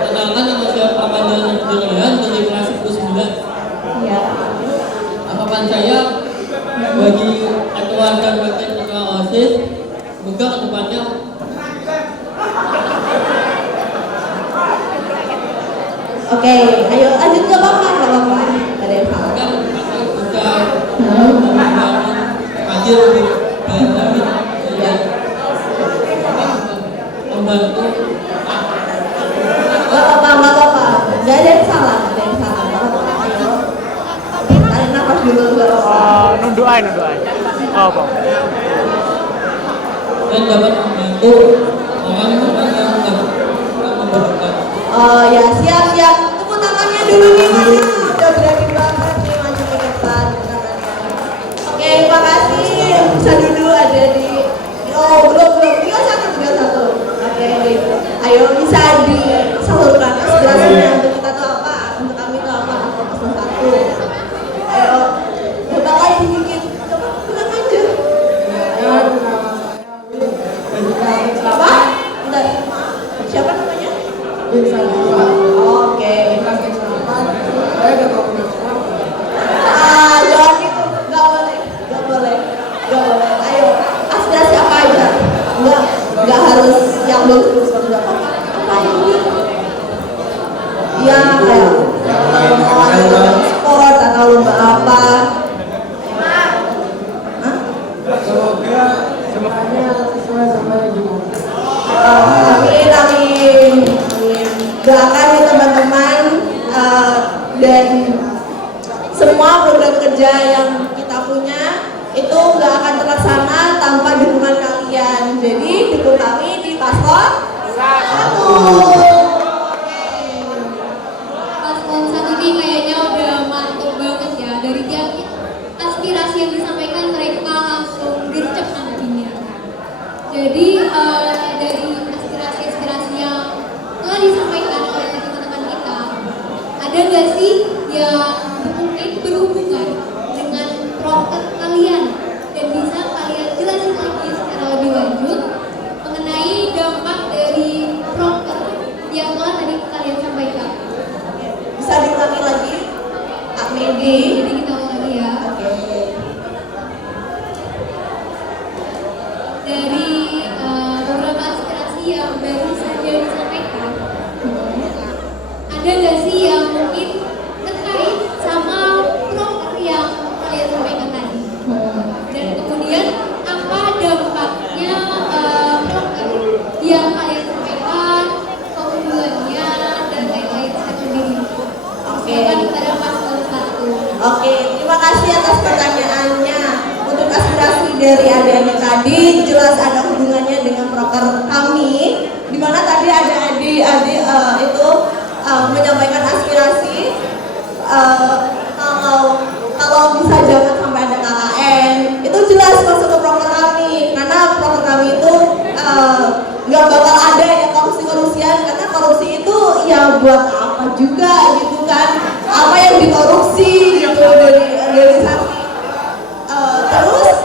Perkenalkan nama saya Pramanda Nurjaya dari kelas 10-9. Ya. Harapan saya bagi ketua dan wakil ketua OSIS, semoga kedepannya Oke, ayo lanjut ke bapak. Ada yang salah. bisa membangun adil dan membantu. Gak apa-apa. Gak ada yang salah. Ayo. Tarik nafas dulu. Gak apa-apa. Nunduk aja. Apa? Dan dapat membantu orang-orang yang membutuhkan. Oh ya, siap. Tepuk tangannya dulu nih, Mas. Udah berani banget nih maju ke depan. Oke, terima kasih. Bisa dulu ada di. Oh, belum. 31. Oke, ayo bisa disalurkan aspirasinya untuk kita tuh apa? Untuk kami tuh apa? Untuk satu. Ayo, bakal sedikit. Bilang aja. Apa? Bentar. Siapa namanya? Oke. Jangan gitu. Gak boleh. Ayo, aspirasi apa aja? Enggak harus yang bagus enggak apa-apa. Apa yang ya kayak sport atau lomba apa? Semuanya sesuai sama yang dimau. Amin. Doakan ya teman-teman, dan semua program kerja yang kita punya itu nggak akan terlaksana pendukung kami di paslon 1. Paslon 1 ini kayaknya udah mantap banget ya. Dari tiap aspirasi yang disampaikan mereka langsung gercep nantinya. Jadi dari aspirasi-aspirasi yang telah disampaikan oleh teman-teman kita, ada nggak sih yang mungkin berhubungan dengan proker kalian dan bisa kalian jelasin lagi secara lebih lanjut mengenai dampak dari proker yang telah tadi kalian sampaikan? Bisa diulangi lagi, Kak Medi? Jadi kita ulang lagi ya. Dari beberapa aspirasi yang baru saja disampaikan, ada nggak sih yang mungkin terkait sama proker yang kalian sampaikan tadi? Dan kemudian apa dampaknya proker yang kalian sampaikan, keunggulannya dan lain-lain seperti ini? Silakan kepada paslon 1. Oke, terima kasih atas pertanyaannya. Untuk aspirasi dari adik-adik tadi jelas ada hubungannya dengan proker kami, di mana tadi ada adik-adik itu menyampaikan aspirasi kalau bisa jangan sampai ada KKN. Itu jelas masuk ke proker kami, karena proker kami itu nggak bakal ada ya korupsi-korupsian, karena korupsi itu ya buat apa juga gitu kan, apa yang dikorupsi gitu dari organisasi. Terus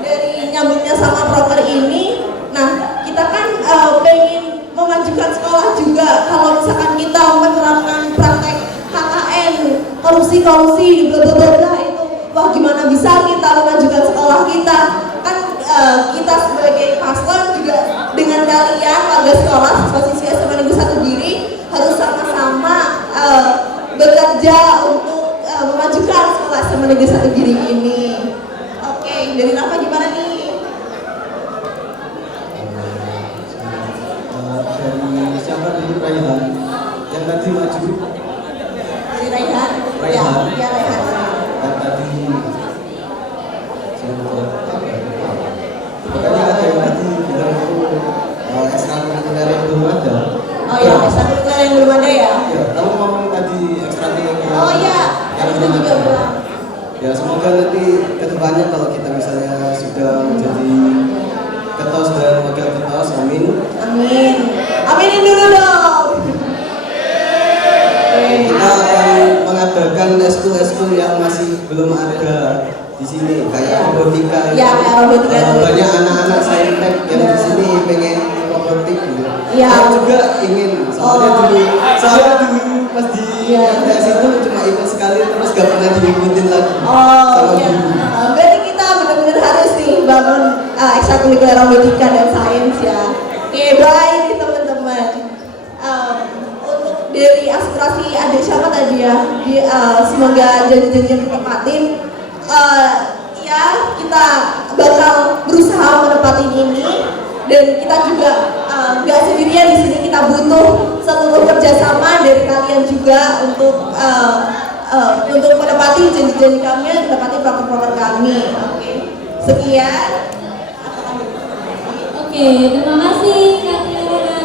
dari nyambungnya sama proker ini, nah kita kan pengen memajukan sekolah juga. Kalau misalkan kita menerapkan praktek KKN, korupsi bla bla bla itu, wah gimana bisa kita memajukan sekolah kita? Kan kita sebagai paslon juga dengan kalian warga sekolah siswa-siswi SMA Negeri 1 Giri harus sama-sama bekerja untuk memajukan sekolah SMA Negeri 1 Giri ini. Oke, dari Rafa gimana nih? Dari siapa dulu? Raihan yang tadi maju. Dari Raihan? Raihan. Ya, Raihan. Dan tadi pokoknya ada yang tadi bilang itu ekstrakurikuler yang belum ada. Oh ya, ekstrakurikuler yang belum ada ya? Ya, kamu ngomong tadi ekstrakurikuler. Oh iya, yang itu belum juga ada. belum. Ya semoga nanti kedepannya kalau kita misalnya sudah menjadi ketos dan wakil ketos, amin. Amin. Aminin dulu dong. Kita akan mengadakan eskul yang masih belum ada di sini, kayak robotika. Ya, kayak robotika. Banyak anak-anak saintek yang di sini pengen robotik gitu. Ya. Saya juga ingin, soalnya dulu pas di MTS itu cuma ikut sekali terus gak pernah diikutin lagi. Oh sama iya. guru. Berarti kita benar-benar harus nih bangun ekstrakurikuler robotika dan sains ya. Oke, baik nih teman-teman. Untuk dari aspirasi ada siapa tadi ya? Semoga janji-janji yang ditepatin. Ya, kita bakal berusaha menepatin ini, dan kita juga nggak sendirian di sini. Kita butuh seluruh kerjasama dari kalian juga untuk menepati janji-janji kami, menepati program-program kami. Oke, sekian. Oke, terima kasih Kak Tiara.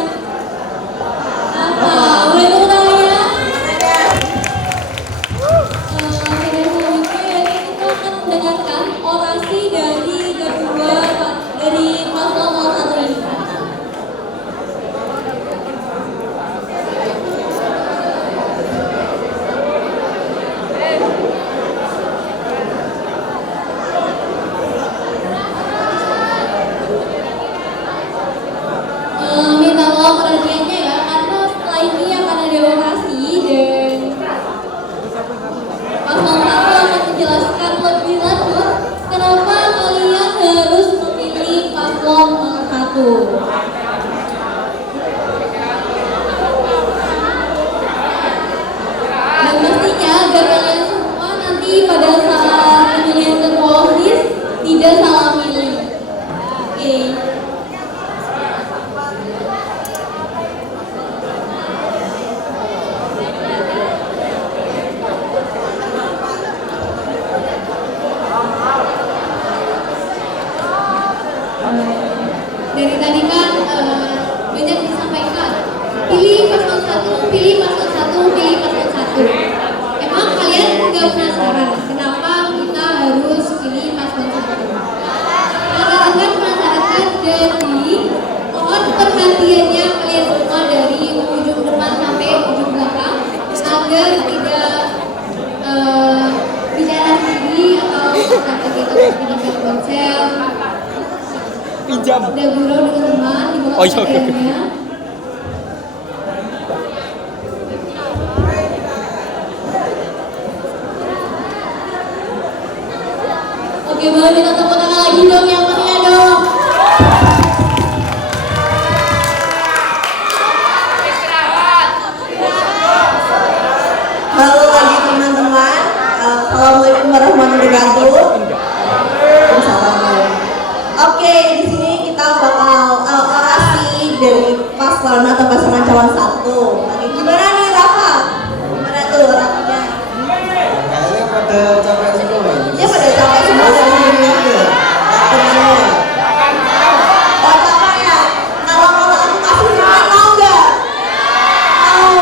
Apa? Boleh tepuk tangannya? Selanjutnya kita akan mendengarkan orasi dari kedua dari paslon 01 ini. Minta tolong perhatiannya ya, karena setelah ini akan ada orasi dan paslon 1 akan menjelaskan lebih lanjut kenapa kalian harus memilih paslon 1. Dan pastinya agar kalian semua nanti pada saat pemilihan ketua OSIS tidak salah milih. Oke. Dari tadi kan jam. Ada gurau dengan teman di bawah Oh, iya, oke, oke. pakaiannya. Oke, boleh minta tepuk tangan lagi dong yang meriah dong. Halo lagi teman-teman. Assalamualaikum warahmatullahi wabarakatuh. Waalaikumsalam. Oke, di sini kita bakal orasi dari paslon atau pasangan calon 1. Oke, gimana nih Rafa? Gimana tuh orasinya? Kayaknya pada capek semua ini. Iya pada capek semua dari sini. Lapar semua. Oh capek ya? Kalau aku kasih makan mau nggak? Mau.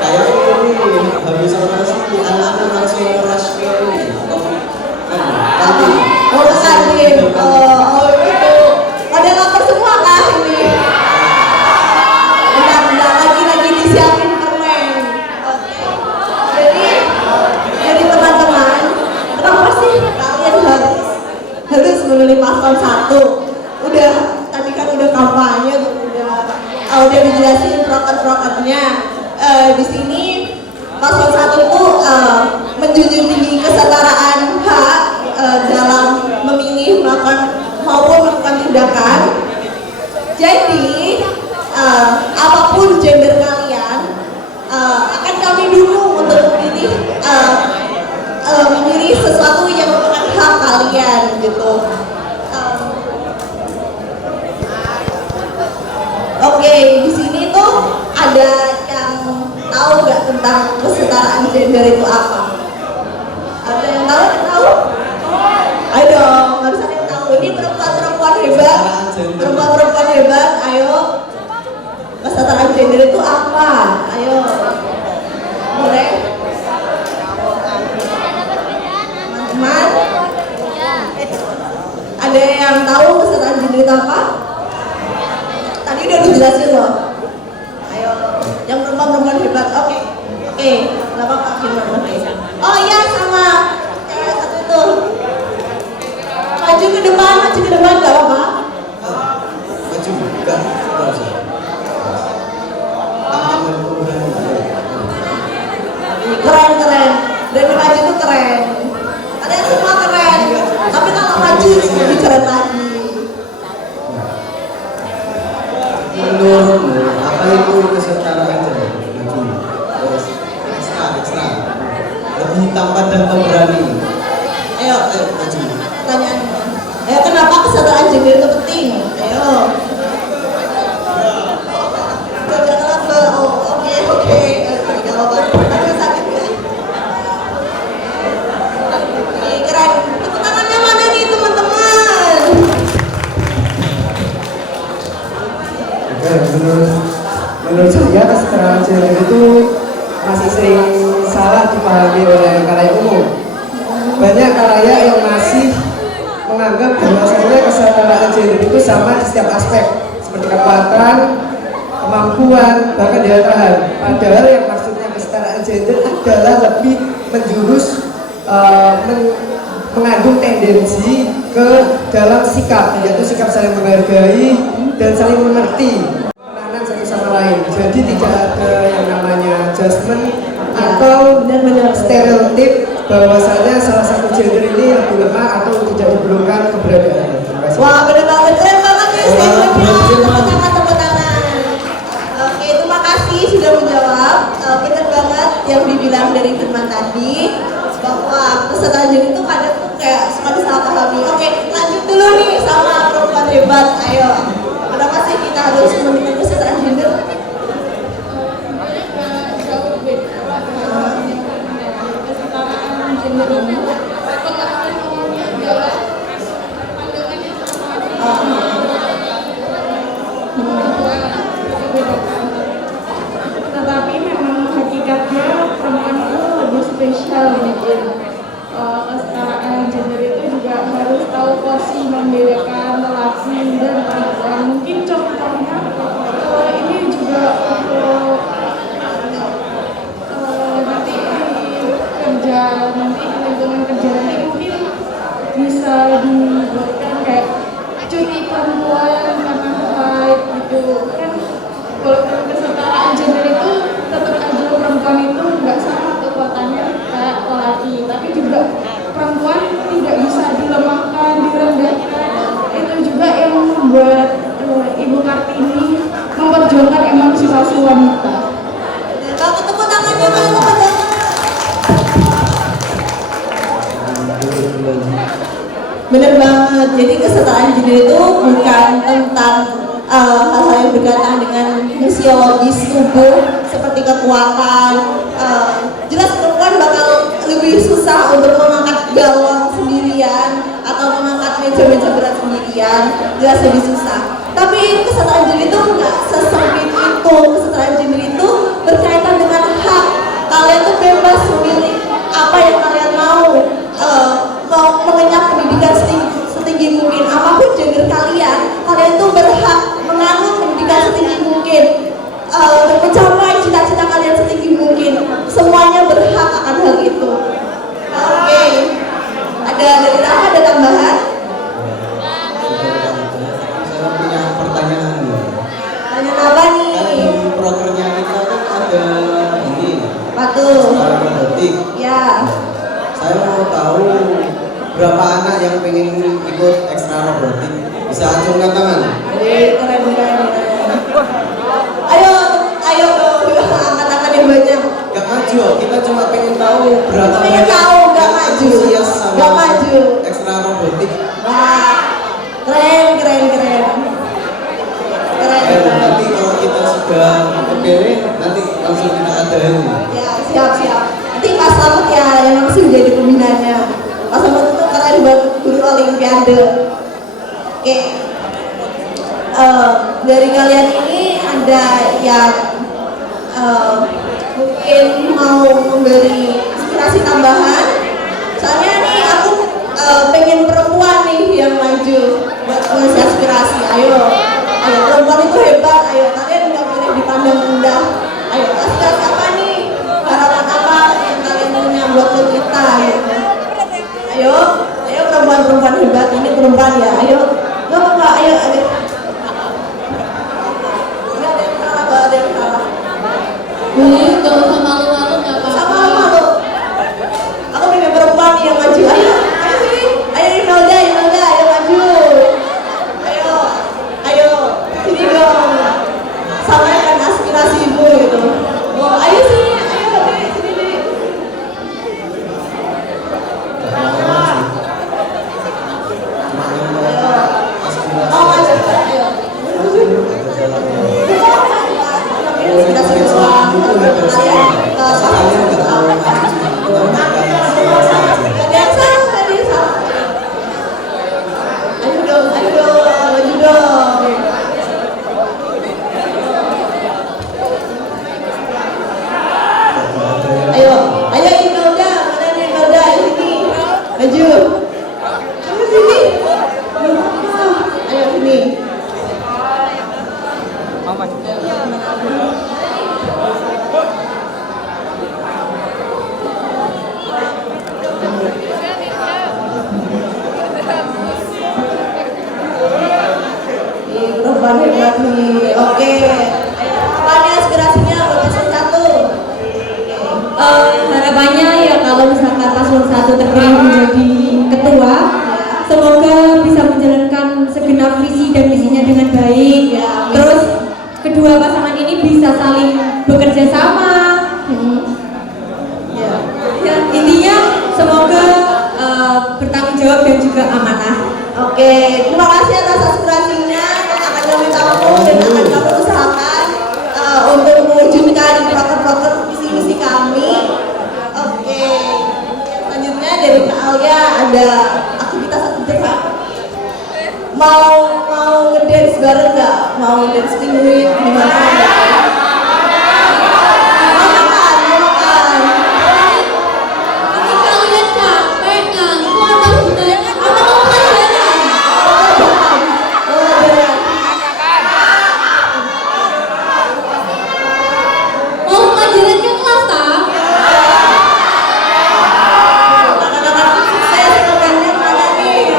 Kayaknya ini habis orasi anak-anak langsung rush ke ini. Kantin. Oh kantin. Oh itu. Pada lapar semua kah ini? Bentar lagi disiapin permen. Oke. Jadi teman-teman, kenapa sih kalian harus memilih paslon 1? Udah tadi kan udah kampanye, udah dijelasin proker-prokernya. Di sini paslon 1 itu menjunjung tinggi kesetaraan hak dalam memilih maupun melakukan tindakan. Jadi apapun gender kalian akan kami dukung untuk memilih sesuatu yang merupakan hak kalian gitu. Oke, di sini tuh ada yang tahu nggak tentang kesetaraan gender itu apa? Ada yang tahu? Ayo dong, harus ada yang tahu. Ini perempuan-perempuan hebat, perempuan-perempuan hebat. Ayo, kesetaraan gender itu apa? Ayo, boleh? Teman-teman, ada yang tahu kesetaraan gender itu apa? Tadi udah dijelasin loh. Ayo, yang perempuan-perempuan hebat. Oke, nggak apa-apa. Oh iya, sama cewek satu itu. Maju ke depan, nggak apa-apa. Maju, enggak usah. Tangan berkurang. Keren. Dan maju itu keren. Kalian semua keren. Tapi kalau maju lebih keren lagi. Menurutmu apa itu kesetaraan gender? Maju. Terus ekstra. Lebih tampan dan pemberani. Ayo, Maju. pertanyaan. Ayo, kenapa kesetaraan gender itu penting? Ayo. Oke. Gak apa-apa. Aduh, sakit ya. Oke, keren. Tepuk tangannya mana nih teman-teman? Oke, menurut saya kesetaraan gender itu masih sering salah dipahami oleh khalayak umum. Banyak khalayak yang masih menganggap bahwasanya kesetaraan gender itu sama di setiap aspek, seperti kekuatan, kemampuan, bahkan daya tahan. Padahal yang maksudnya kesetaraan gender adalah lebih menjurus mengandung tendensi ke dalam sikap, yaitu sikap saling menghargai dan saling mengerti peranan satu sama lain. Jadi tidak ada yang namanya judgement atau benar-benar stereotip bahwasanya salah satu gender ini lebih lemah atau tidak diperlukan keberadaannya. Terima kasih. Wah, bener banget, keren banget ya statementnya. Tepuk tangan. Oke, terima kasih sudah menjawab. Bener banget yang dibilang dari teman tadi bahwa kesetaraan gender itu kadang tuh kayak suka disalahpahami. Oke, lanjut dulu nih sama perempuan hebat. Ayo, kenapa sih kita harus memilih kesetaraan gender? Kesetaraan gender ini pengertian umumnya adalah pandangan yang sama. Tetapi memang hakikatnya perempuan itu lebih spesial gitu. Kesetaraan gender itu juga harus tahu porsi membedakan lelaki dan perempuan. Mungkin contohnya ini juga untuk nanti di lingkungan kerja nanti mungkin bisa dibuatkan kayak cuti perempuan karena haid gitu kan. Kalau kesetaraan gender itu tetap aja perempuan itu nggak sama kekuatannya kayak lelaki, tapi juga perempuan tidak bisa dilemahkan, direndahkan. Itu juga yang membuat Ibu Kartini memperjuangkan emansipasi wanita. Kalau tepuk tangannya kalau teman-teman. Bener banget. Jadi kesetaraan gender itu bukan tentang hal-hal yang berkaitan dengan fisiologis tubuh seperti kekuatan. Jelas perempuan bakal lebih susah untuk mengangkat galon sendirian atau mengangkat meja-meja berat sendirian. Jelas lebih susah. Tapi kesetaraan gender itu nggak sesempit itu. Kesetaraan gender itu berkaitan dengan hak. Kalian tuh bebas memilih apa yang kalian mau. Mau mengenyam pendidikan setinggi mungkin, apapun gender kalian, kalian tuh berhak menganut pendidikan setinggi mungkin, mencapai cita-cita kalian setinggi mungkin. Semuanya berhak akan hal itu. Oke. Ada dari Rafa ada tambahan? Saya punya pertanyaan nih. Tanya apa nih? Di prokernya kita kan ada ini. Apa tuh? Robotik. Ya. Saya mau tahu berapa anak yang pengen ikut ekstra robotik. Bisa acungkan tangan? Keren. Ayo angkat tangan yang banyak. Gak maju, kita cuma pengen tahu berapa Pengen tahu, gak yang maju. antusias sama Gak maju. ekstra robotik. Wah, keren. Nanti kalau kita sudah kepilih, nanti langsung kita adain. Ya, siap. Nanti Pak Slamet ya yang langsung jadi pembinanya. Pak Slamet itu keren banget, guru olimpiade. Oke. Dari kalian ini ada yang mungkin mau memberi inspirasi tambahan. Soalnya nih aku pengen perempuan nih yang maju buat ngasih aspirasi. Ayo perempuan itu hebat. Ayo kalian nggak boleh dipandang rendah. Ayo aspirasi apa nih? Harapan apa yang kalian punya buat kita? Ayo perempuan hebat. Ini perempuan ya. Ayo nggak apa-apa. Ayo. Nggak ada yang salah. Boleh, gak usah malu-malu, gak apa-apa. Sama malu. Aku pengen perempuan nih yang maju. Ayo sini. Ayo Imelda, ayo maju. Ayo sini dong. Sampaikan aspirasi ibu gitu. Oh, ayo sini, sini. Oh, maju. Ayo. Aspirasi doang. Ayo Imelda, mana nih Imelda? Ayo sini, maju. Ayo sini. Ayo sini. Perempuan hebat nih. Oke. Apa nih aspirasinya buat paslon 1? Harapannya ya kalau misalkan paslon 1 terpilih menjadi ketua, semoga bisa menjalankan segenap visi dan misinya dengan baik. Terus kedua pasangan ini bisa saling bekerja sama. Ya, intinya semoga bertanggung jawab dan juga amanah. Oke, terima kasih atas aspirasinya. Akan kami tampung dan akan kami usahakan untuk mewujudkan proker-proker visi-misi kami. Oke, selanjutnya dari Kak Alia ada aktivitas mau ngedance bareng nggak? Mau dance penguin gimana? Ini kalian capek ngantuk atau gimana? Apa mau pelajaran? Mau pelajaran ke kelas tak? Anak-anak sukses, kalian mana nih?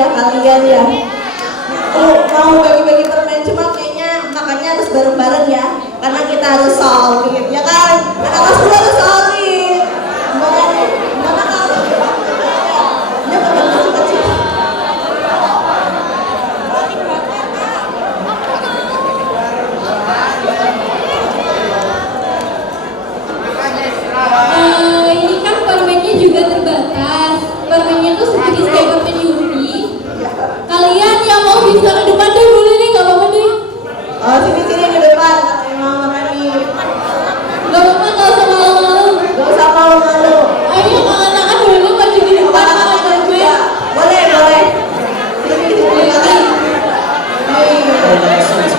ya kalian ya. Mau bagi-bagi permen, cuma kayaknya makannya harus bareng-bareng ya, karena kita harus solid, ya kan? Anak kelas 2 harus solid. Gimana kalau ini permen kecil-kecil? Ini kan permennya juga terbatas. Permennya tuh sejenis kayak permen Yuri. Kalian yang mau bisa ke depan deh boleh nih, nggak apa-apa deh. Oh, sini ke depan, emang makan nih. Nggak apa-apa, nggak usah malu-malu. Gak usah malu-malu. Ayo anak-anak dulu maju di depan makan Makan juga. permen. Boleh. Sini.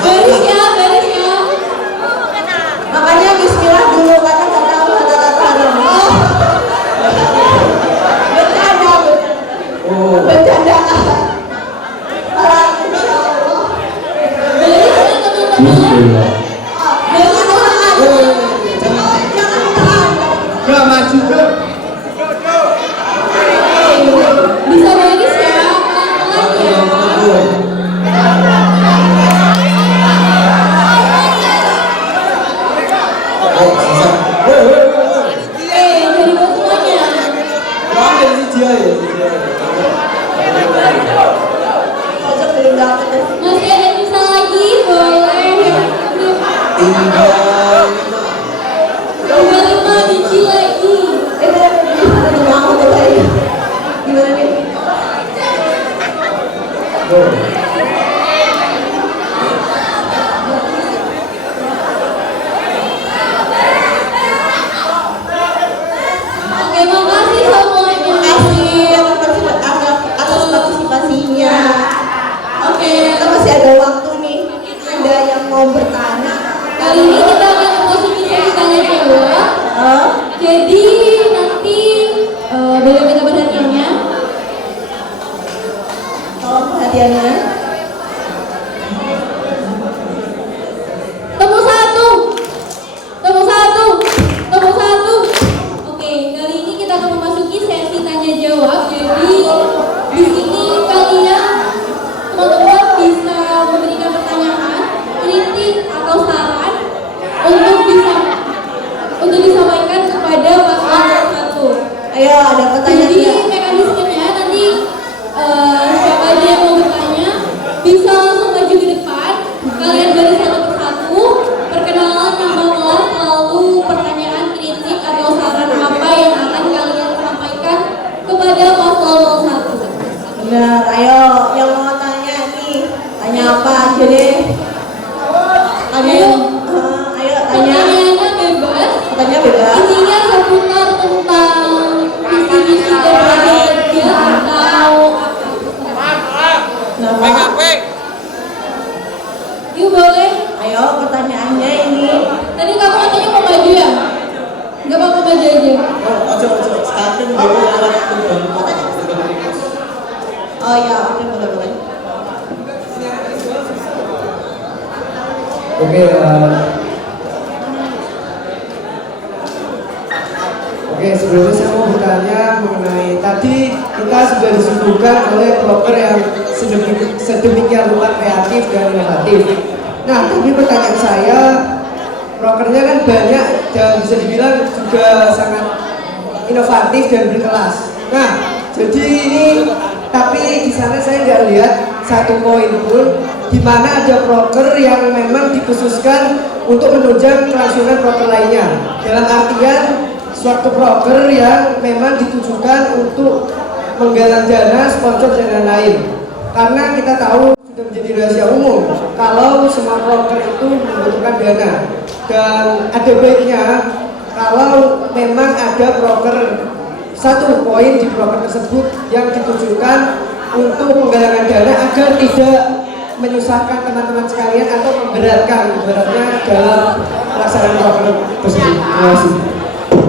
Baris ya. Makanya bismillah dulu karena nggak tahu kata-kata haram. Bercanda. Insya Allah. Baris ya teman-teman. Jangan tahan. Bro, maju bro. Bisa baris ya, pelan-pelan ya. Dari buat semuanya. Pojok belum dapet deh. Masih ada sisa lagi, boleh. Tinggal 25 biji lagi. Ada mau tuh kayaknya. Gimana nih? Oke, makasih semuanya. Makasih atas partisipasinya. Oke, kita masih ada waktu nih. Ada yang mau bertanya? Kali ini kita akan memasuki sesi tanya jawab. Jadi nanti boleh minta perhatiannya. Tolong perhatiannya. Tepuk satu. Oke, kali ini kita akan memasuki sesi tanya jawab. Jadi di sini kalian teman-teman bisa memberikan pertanyaan, kritik atau saran untuk disampaikan kepada paslon satu. Ayo, ada pertanyaan. Jadi mekanismenya nanti siapa aja yang mau bertanya bisa langsung maju ke depan. Kalian baris satu persatu, perkenalan nama kelas, lalu pertanyaan, kritik atau saran apa yang akan kalian sampaikan kepada paslon 1. Benar, ayo yang mau tanya nih. Tanya apa aja deh. Ayo tanya. Pertanyaannya bebas. Tanya bebas. Isinya seputar tentang visi misi dan program kerja atau Kenapa? yuk boleh. Ayo pertanyaannya ini. Tadi kamu katanya mau maju ya? Gak apa-apa maju aja. starting dulu lewat perubahan. Oh ya, oke boleh. Oke, sebelumnya saya mau bertanya mengenai tadi kita sudah disuguhkan oleh proker yang sedemikian rupa kreatif dan inovatif. Nah, tapi pertanyaan saya, prokernya kan banyak dan bisa dibilang juga sangat inovatif dan berkelas. Nah, jadi ini tapi di sana saya nggak lihat satu poin pun di mana ada proker yang memang dikhususkan untuk menunjang kelangsungan proker lainnya. Dalam artian suatu proker yang memang ditujukan untuk menggalang dana, sponsor dan lain-lain. Karena kita tahu sudah menjadi rahasia umum kalau semua proker itu membutuhkan dana, dan ada baiknya kalau memang ada proker, satu poin di proker tersebut yang ditujukan untuk penggalangan dana agar tidak menyusahkan teman-teman sekalian atau memberatkan ibaratnya dalam pelaksanaan proker tersebut. Terima kasih.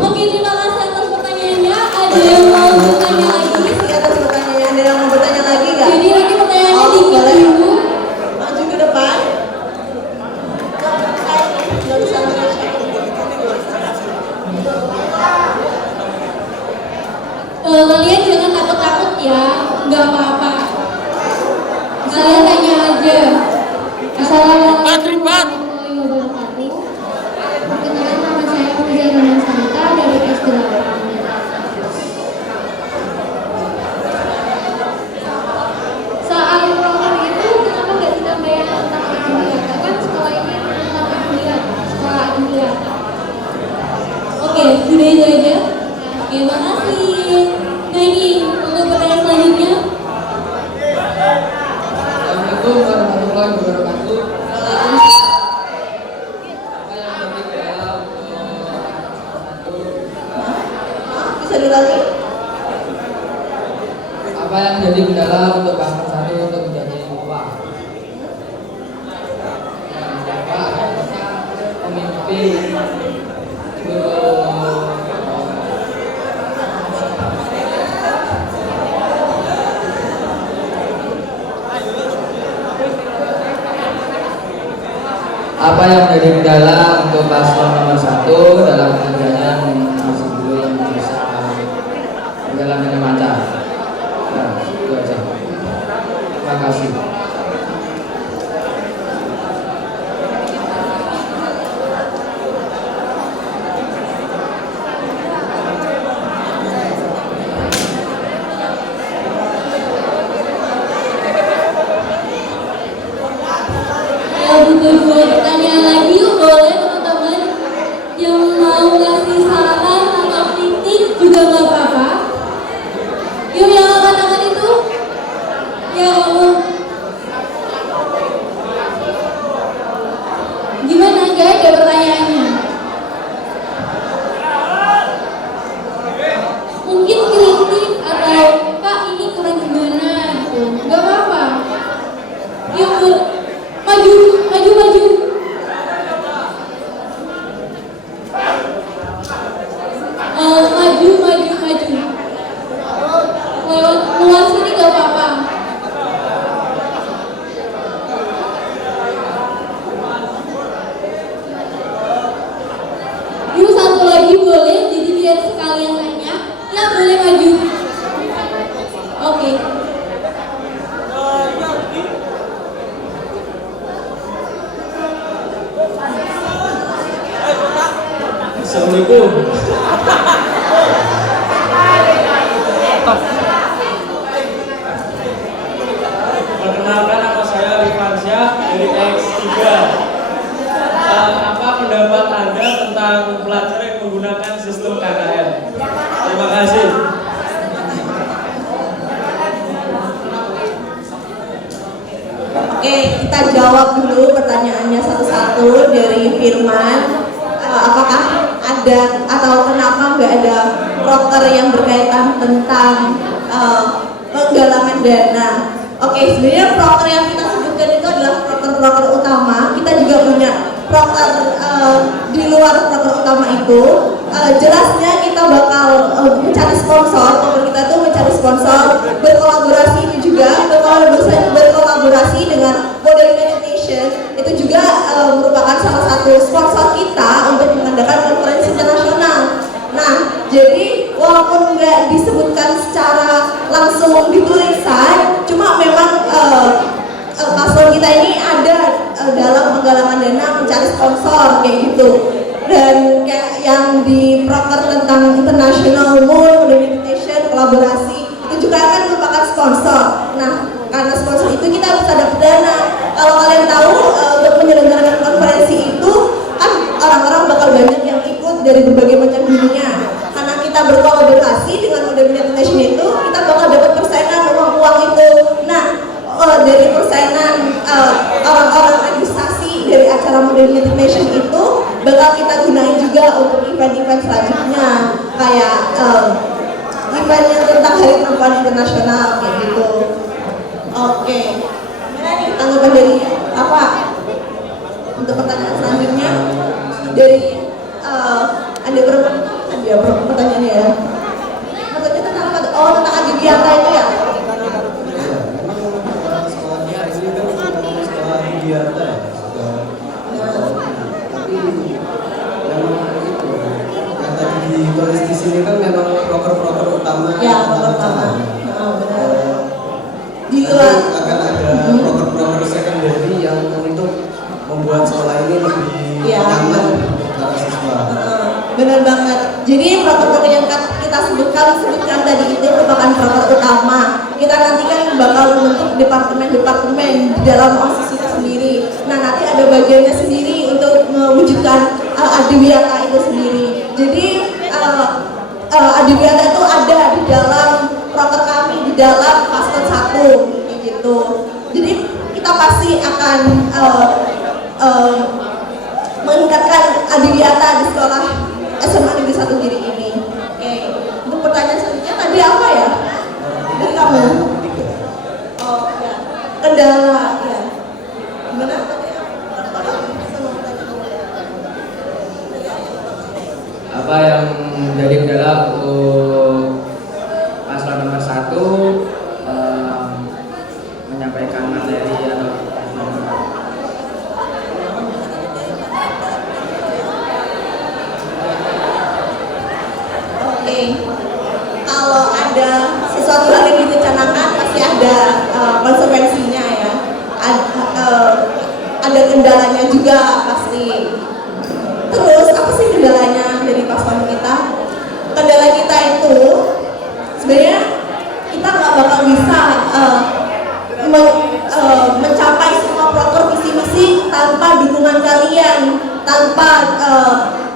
Oke, terima kasih atas pertanyaannya. Ada yang mau bertanya lagi? Atas pertanyaan, ada yang mau bertanya lagi nggak? Jadi nanti pertanyaannya dikit boleh. dulu. Maju ke depan. Nggak bisa Kalian jangan takut-takut ya, nggak apa-apa. Kalian tanya aja. Assalamualaikum warahmatullahi wabarakatuh. Perkenalkan nama saya Pujian Sanita dari S8. Soal proker itu kenapa nggak ditambahin tentang Adiliata? Kan sekolah ini tentang Adiliata, sekolah Adiliata. Oke, sudah itu aja. Oke, makasih. Nah ini untuk pertanyaan selanjutnya. Assalamualaikum warahmatullahi wabarakatuh. Bisa diulangi? Apa yang jadi kendala untuk paslon 1 untuk menjadi lupa? Pemimpin apa yang menjadi kendala untuk paslon nomor 1 dalam pengerjaan masih belum bisa berjalan dengan lancar? Nah, itu aja. Terima kasih. Butuh 2 pertanyaan lagi yuk, boleh teman-teman yang mau ngasih saran atau kritik juga nggak apa-apa. Yuk yang angkat tangan itu, ya kamu. Gimana, nggak ada pertanyaannya? Mungkin kritik atau Kak ini kurang gimana gitu, nggak apa-apa. Yuk maju. Maju. Lewat luar sini gak apa-apa. Yuk satu lagi boleh, jadi biar sekalian nanya. Ya boleh maju. Oke. Assalamualaikum. Perkenalkan, nama saya Rifansyah dari X3. Apa pendapat Anda tentang pelajar yang menggunakan sistem KKN? Terima kasih. Oke, kita jawab dulu pertanyaannya satu-satu dari Firman. Apakah ada atau kenapa nggak ada proker yang berkaitan tentang penggalangan dana? Oke, sebenarnya proker yang kita sebutkan itu adalah proker-proker utama. Kita juga punya proker di luar proker utama itu. Jelasnya kita bakal mencari sponsor. Proker kita itu mencari sponsor, berkolaborasi itu juga berkolaborasi dengan Model United Nation. Itu juga merupakan salah satu sponsor kita untuk mengadakan konferensi internasional. Nah, jadi walaupun nggak disebutkan secara langsung di tulisan, cuma memang paslon kita ini ada dalam penggalangan dana mencari sponsor kayak gitu. Dan kayak yang di proker tentang International Moon, Unification, kolaborasi itu juga kan merupakan sponsor. Nah, karena sponsor itu kita bisa dapat dana. Kalau kalian tahu untuk menyelenggarakan konferensi itu kan orang-orang bakal banyak yang ikut dari berbagai macam dunia. Karena kita berkolaborasi dengan Model United Nation itu, kita bakal dapat persenan uang-uang itu. Nah, dari persenan orang-orang administrasi dari acara Model United Nation itu bakal kita gunain juga untuk event-event selanjutnya, kayak event yang tentang Hari Perempuan Internasional kayak gitu. Oke, gimana nih tanggapan dari apa? Untuk pertanyaan selanjutnya dari ada berapa pertanyaannya ya? Pertanyaan tentang apa? Oh, tentang Adidiata itu ya? Adidiata tapi memang itu yang tadi ditulis di sini kan memang proker-proker utama ya, proker utama. Benar. Di luar akan ada ada proker-proker secondary yang untuk membuat sekolah ini lebih Iya. nyaman untuk para siswa. Benar banget. Jadi proker-proker yang kita sebutkan tadi itu merupakan proker utama. Kita nanti kan bakal membentuk departemen-departemen di dalam OSIS itu sendiri. Nah, nanti ada bagiannya sendiri untuk mewujudkan Adiwiyata itu sendiri. Jadi Adiwiyata itu ada di dalam proker kami, di dalam paslon 1 gitu. Jadi kita pasti akan meningkatkan Adiwiyata di sekolah SMA Negeri 1 Giri ini. Oke, untuk pertanyaan selanjutnya tadi apa ya? Dari kamu? Oh ya, kendala ya. Gimana tadi? Apa yang menjadi kendala untuk paslon nomor 1 menyampaikan materi atau Oke, kalau ada sesuatu hal yang direncanakan pasti ada konsekuensinya ya. Ada kendalanya juga pasti. Terus apa sih kendalanya dari paslon kita? Kendala kita itu sebenarnya kita nggak bakal bisa mencapai semua proker visi misi tanpa dukungan kalian, tanpa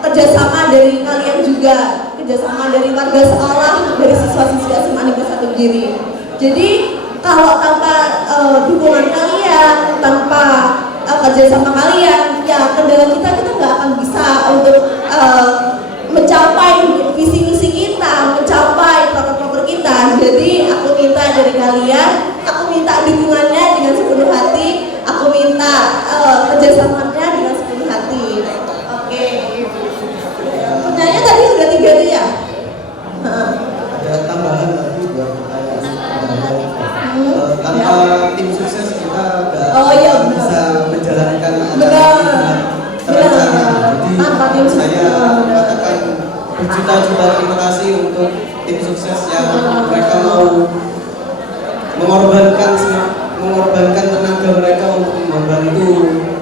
kerjasama dari kalian juga, kerjasama dari warga sekolah, dari siswa-siswa SMA Negeri 1 Giri. Jadi kalau tanpa dukungan kalian, tanpa kerjasama kalian, ya kendala kita nggak akan bisa untuk mencapai visi misi kita, mencapai proker-proker kita. Jadi aku minta dari kalian, aku minta dukungannya dengan sepenuh hati, aku minta kerjasamanya dengan sepenuh hati. Oke. Pertanyaannya tadi udah 3 tuh ya? Ada tambahan lagi buat tanpa tim sukses kita nggak bisa menjalankan acara ini dengan terencana. Jadi saya katakan berjuta-juta terima kasih untuk tim sukses yang mereka mau mengorbankan tenaga mereka untuk membantu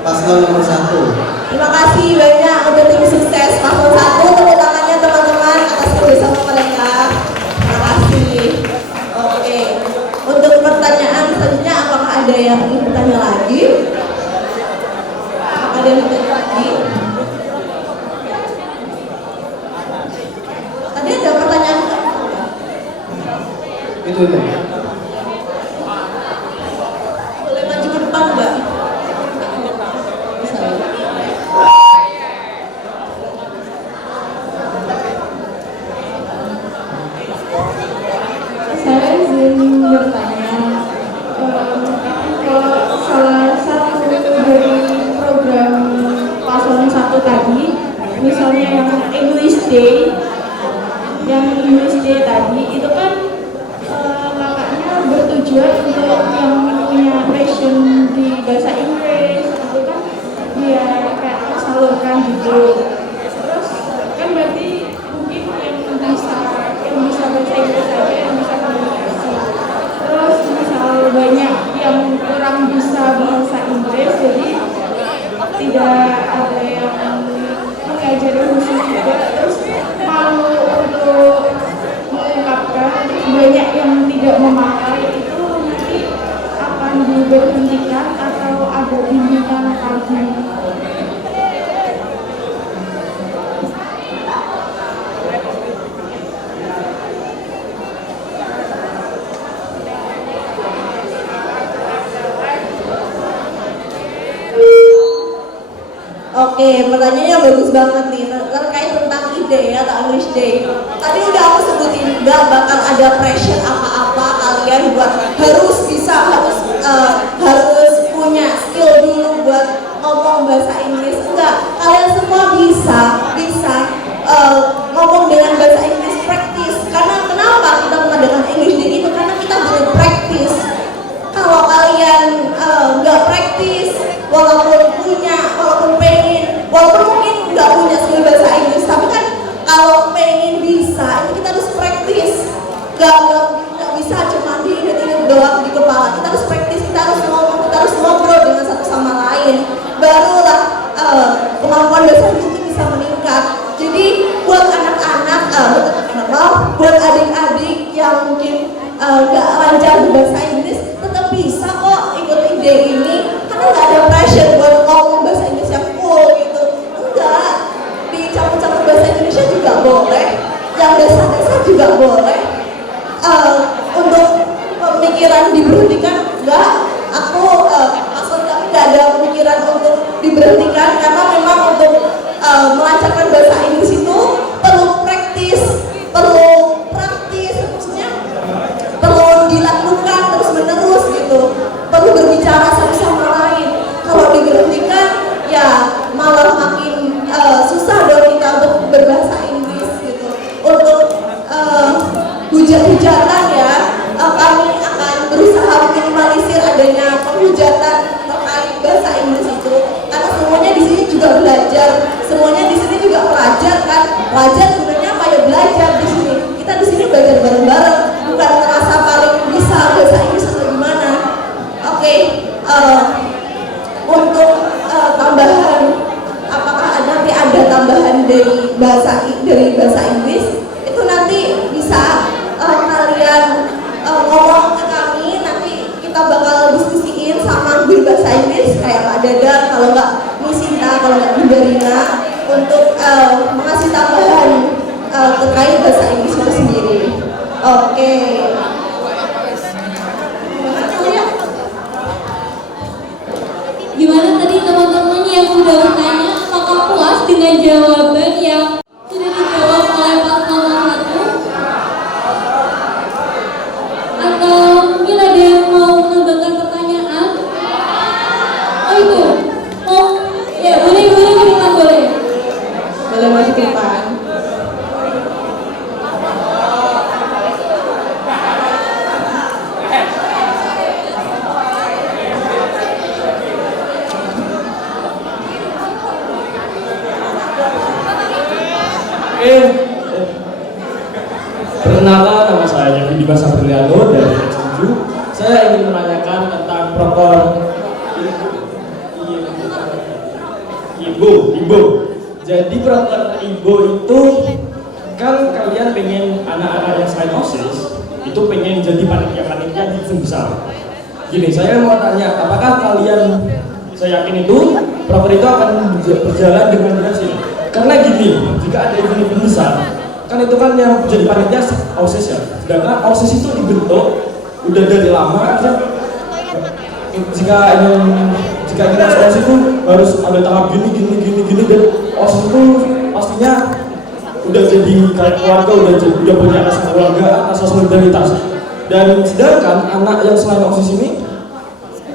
paslon nomor 1. Terima kasih banyak untuk tim sukses paslon 1. Tepuk tangannya teman-teman atas kerjasama mereka. Terima kasih. Oke. Untuk pertanyaan selanjutnya, apakah ada yang ingin bertanya lagi? Apakah ada yang bertanya lagi? Tadi ada pertanyaan. Itu. Boleh maju ke depan nggak? Bisa. Saya izin bertanya, kalau salah satu dari program paslon 1 tadi, misalnya yang English Day tadi, itu kan kakaknya bertujuan untuk yang punya passion di bahasa Inggris, itu kan dia kayak tersalurkan gitu. Terus kan berarti mungkin yang bisa bahasa Inggris aja yang bisa komunikasi. Terus misal banyak yang kurang bisa bahasa Inggris, jadi tidak ada yang mengajari khusus juga. Terus malu untuk mengungkapkan, banyak yang tidak memakai itu nanti akan diberhentikan atau ada bimbingan lagi. Oke, pertanyaannya bagus banget nih terkait tentang ide atau English Day. Tadi udah aku sebutin nggak bakal ada pressure apa-apa kalian buat harus punya skill dulu buat ngomong bahasa Inggris. Enggak, kalian semua bisa ngomong dengan bahasa Inggris praktis. Karena kenapa kita mengadakan English Day itu? Karena kita butuh praktis. Kalau kalian nggak praktis, walaupun pengen, walaupun mungkin nggak punya skill bahasa Inggris, tapi kan kalau pengen bisa, itu kita harus praktis. Nggak bisa cuma diingat-ingat doang di kepala. Kita harus praktis, kita harus ngomong day ini karena nggak ada pressure buat ngomong bahasa Inggris yang full gitu. Enggak, dicampur-campur bahasa Indonesia juga boleh, yang dasar-dasar juga boleh. Untuk pemikiran diberhentikan enggak, aku maksud kami nggak ada pemikiran untuk diberhentikan karena memang untuk melancarkan bahasa Inggris itu perlu praktis, maksudnya perlu dilakukan terus menerus gitu, perlu berbicara satu sama lain. Kalau diberhentikan ya malah makin susah dong kita untuk berbahasa Inggris gitu. Untuk hujat-hujatan ya, kami akan berusaha minimalisir adanya penghujatan terkait bahasa Inggris itu karena semuanya di sini juga belajar, semuanya di sini juga pelajar kan. Pelajar gunanya apa ya, belajar di sini. Kita di sini belajar bareng-bareng, bukan merasa paling bisa bahasa Inggris atau gimana. Oke, untuk tambahan, apakah nanti ada tambahan dari bahasa Inggris itu nanti bisa kalian ngomong ke kami, nanti kita bakal diskusiin sama guru bahasa Inggris kayak Pak Dadan, kalau nggak Miss Sinta, kalau nggak Bunda Rina, untuk mengasih tambahan terkait bahasa Inggris itu sendiri. Oke. Gimana tadi teman-teman yang sudah bertanya, apakah puas dengan jawaban yang sudah dijawab oleh paslon nomor 1? Atau mungkin ada yang mau menambahkan pertanyaan? Oh itu, oh ya boleh ke depan, boleh Maju ke depan. Perkenalkan, nama saya Dimas Apriliano dari S7. Saya ingin menanyakan tentang proker Ibu. Jadi proker Ibu itu kan kalian pengen anak-anak yang selain OSIS itu pengen jadi panitia di event besar. Gini, saya mau tanya, apakah kalian, saya yakin itu proker itu akan berjalan dengan berhasil? Karena gini, jika ada event besar, kan itu kan yang jadi panitia OSIS ya. Sedangkan OSIS itu dibentuk udah dari lama kan. Jika ingin masuk OSIS itu harus ada tahap gini dan OSIS itu pastinya udah jadi kayak keluarga, udah punya rasa keluarga, rasa solidaritas. Dan sedangkan anak yang selain OSIS ini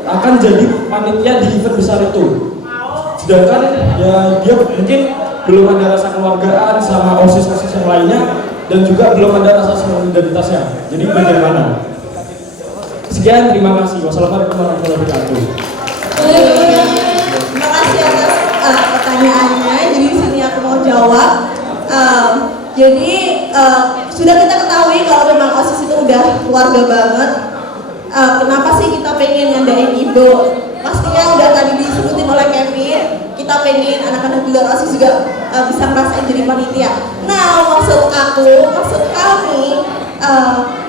akan jadi panitia di event besar itu. Sedangkan ya dia mungkin belum ada rasa keluargaan sama OSIS yang lainnya dan juga belum ada rasa solidaritasnya. Jadi bagaimana? Sekian, terima kasih. Wassalamualaikum warahmatullahi wabarakatuh. Terima kasih atas pertanyaannya. Jadi di sini aku mau jawab. Jadi sudah kita ketahui kalau memang OSIS itu udah keluarga banget. Kenapa sih kita pengen ngadain Ibu? Pastinya udah tadi disebutin oleh Kevin, kita pengen anak-anak di luar OSIS juga bisa ngerasain jadi panitia. Nah, maksud kami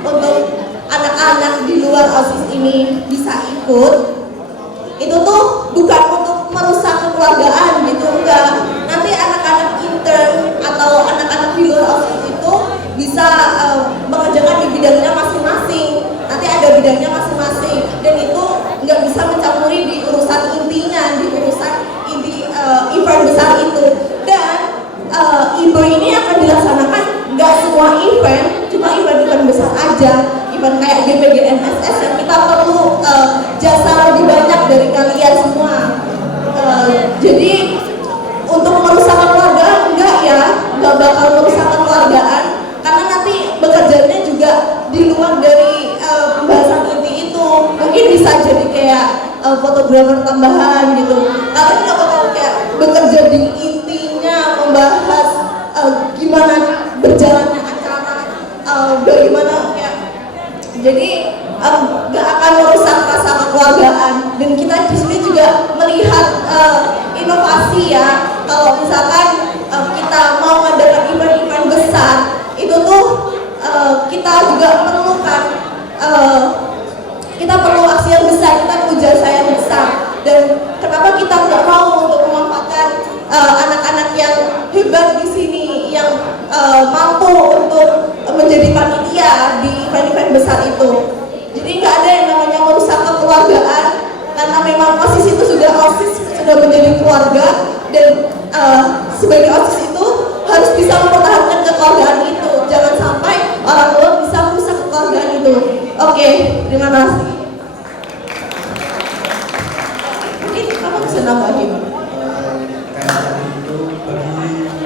untuk anak-anak di luar OSIS ini bisa ikut, itu tuh bukan untuk merusak kekeluargaan gitu, enggak. Nanti anak-anak intern atau anak-anak di luar OSIS itu bisa mengerjakan di bidangnya masing-masing. Nanti ada bidangnya masing-masing dan itu nggak bisa mencampuri di urusan intinya, di urusan event besar itu. Dan Ibu ini akan dilaksanakan nggak semua event, cuma event-event besar aja, event kayak GPGNSS yang kita perlu jasa lebih banyak dari kalian semua. Jadi untuk merusak keluargaan enggak ya, nggak bakal merusak keluargaan karena nanti bekerjanya juga di luar dari pembahasan inti itu. Mungkin bisa jadi kayak fotografer tambahan gitu. Kalian nggak bakal kayak bekerja di intinya membahas gimana berjalannya acara, bagaimana kayak. Jadi nggak akan merusak rasa kekeluargaan. Dan kita di sini juga melihat inovasi ya. Kalau misalkan kita mau mengadakan event-event besar, itu tuh kita juga perlukan kita perlu aksi yang besar, kita perlu jasa yang keluarga dan sebagai OSIS itu harus bisa mempertahankan kekeluargaan itu. Jangan sampai orang tua bisa merusak kekeluargaan itu. Oke, terima kasih. Mungkin apa bisa nambahin? Kayak tadi itu bagi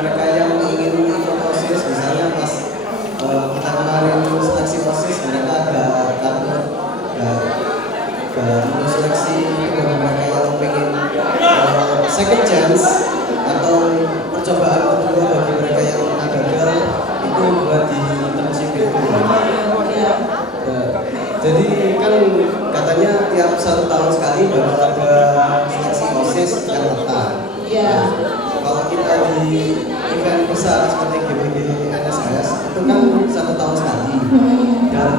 mereka yang ingin ikut OSIS, misalnya pas kita kemarin seleksi OSIS, mereka agak takut gak mau seleksi. Bagi mereka yang pengen second chance atau percobaan kedua, bagi mereka yang pernah gagal, itu buat di internship itu. Jadi kan katanya tiap 1 tahun sekali bakal ada seleksi OSIS yang tetap. Iya. Kalau kita di event besar seperti GBG NSS itu kan 1 tahun sekali, dan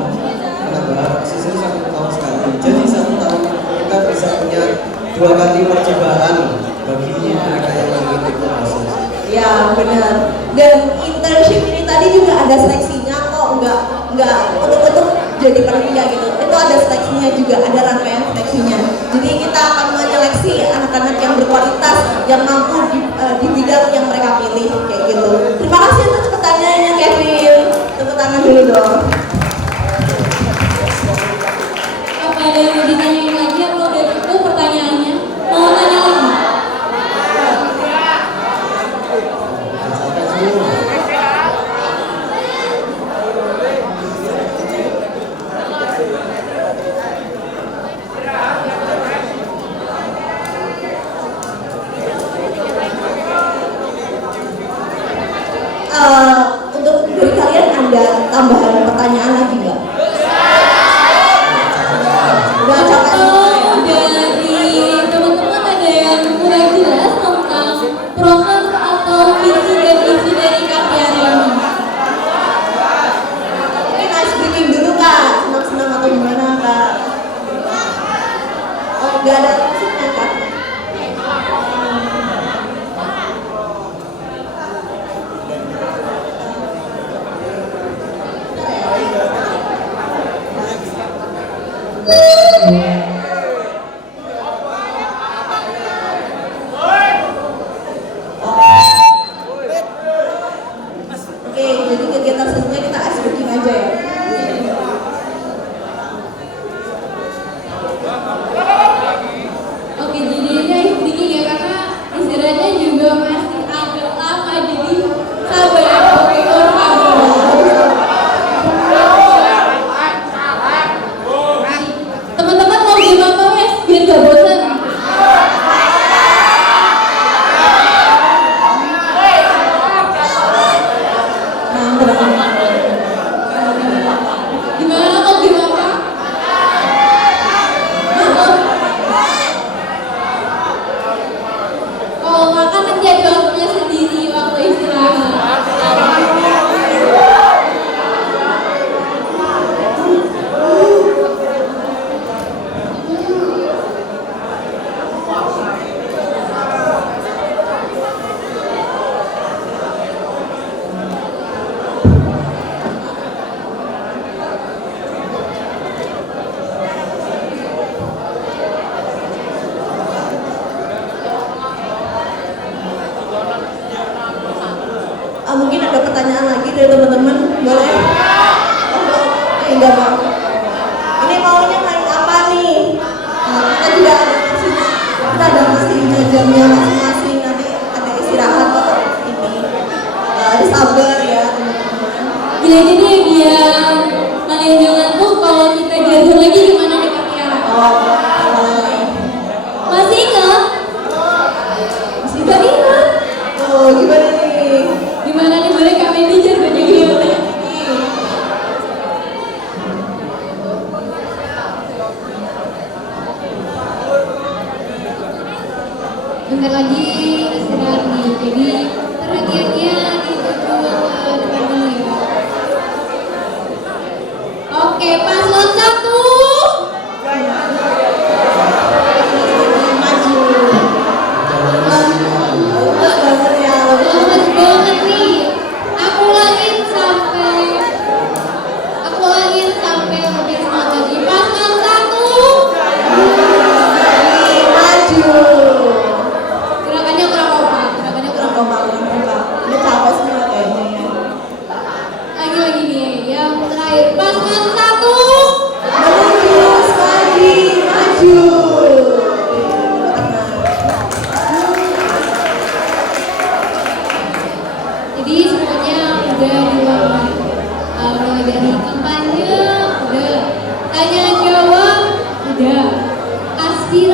penambahan OSIS itu 1 tahun sekali. Jadi 1 tahun kita bisa punya 2 kali percobaan bagi mereka yang ingin ikut OSIS. Ya benar. Dan internship ini tadi juga ada seleksinya kok, nggak untuk jadi panitia gitu. Itu ada seleksinya juga, ada rangkaian seleksinya. Jadi kita akan menyeleksi anak-anak yang berkualitas, yang mampu di bidang yang mereka pilih kayak gitu. Terima kasih atas pertanyaannya Kevin. Tepuk tangan dulu dong. Apa ada yang mau ditanyain lagi atau udah cukup pertanyaannya? Mau tanya lagi? Untuk dari kalian ada tambahan pertanyaan lagi nggak? Udah capek. Atau dari teman-teman ada yang kurang jelas tentang program atau visi dan misi dari KPR ini? Mungkin ice breaking dulu kak, senang-senang atau gimana kak? Oh nggak ada maksudnya kak? Oke, jadi kegiatan selanjutnya kita ice breaking aja ya. Oke, jadi ini sedikit ya karena istirahatnya juga masih agak lama, jadi sabar ya, teman-teman mau gimana wes biar gak bosan. Gimana mau gimana? Kalau makan nanti ada waktunya sendiri, waktu istirahat. Mungkin ada pertanyaan lagi dari teman-teman, boleh? Enggak mau. Ini maunya main apa nih? Kita juga ada masih, kita ada masih jamnya masing-masing, nanti ada istirahat kok ini. Harus sabar ya teman-teman. Gini aja deh biar kalian jangan tuh kalau kita diajar lagi gimana nih Kak Tiara? Boleh. Masih ingat? Masih gak ingat? Oh gimana nih? Gimana nih boleh Kak Mendy jar banyak gimana? Bentar lagi istirahat nih, jadi perhatiannya dituju ke depan dulu ya. Oke, paslon 1. Maju. Lemes banget nih. Aku ulangin sampai lebih semangat lagi. Paslon 1. Maju. Gerak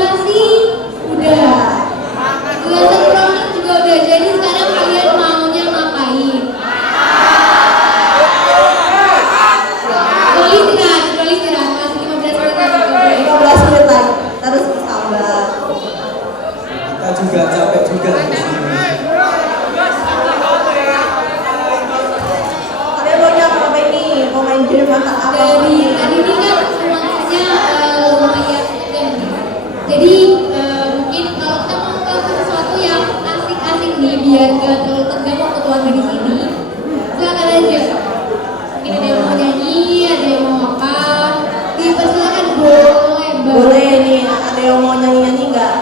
kolaborasi udah, tugasan pronik juga udah. Jadi sekarang kalian maunya ngapain? Kecuali istirahat, masih 15 menit lagi. 15 menit lagi, terus sabar. Kita juga capek juga di sini. Kalian maunya apa ini? Mau main game atau apa? Dari tadi ini kan semuanya lumayan dan jadi mungkin kalau kita mau melakukan sesuatu yang asik-asik nih biar gak terlalu tegang waktu keluarga di sini, silakan aja. Mungkin ada yang mau nyanyi, ada yang mau apa, dipersilakan boleh banget. Boleh nih, ada yang mau nyanyi-nyanyi nggak?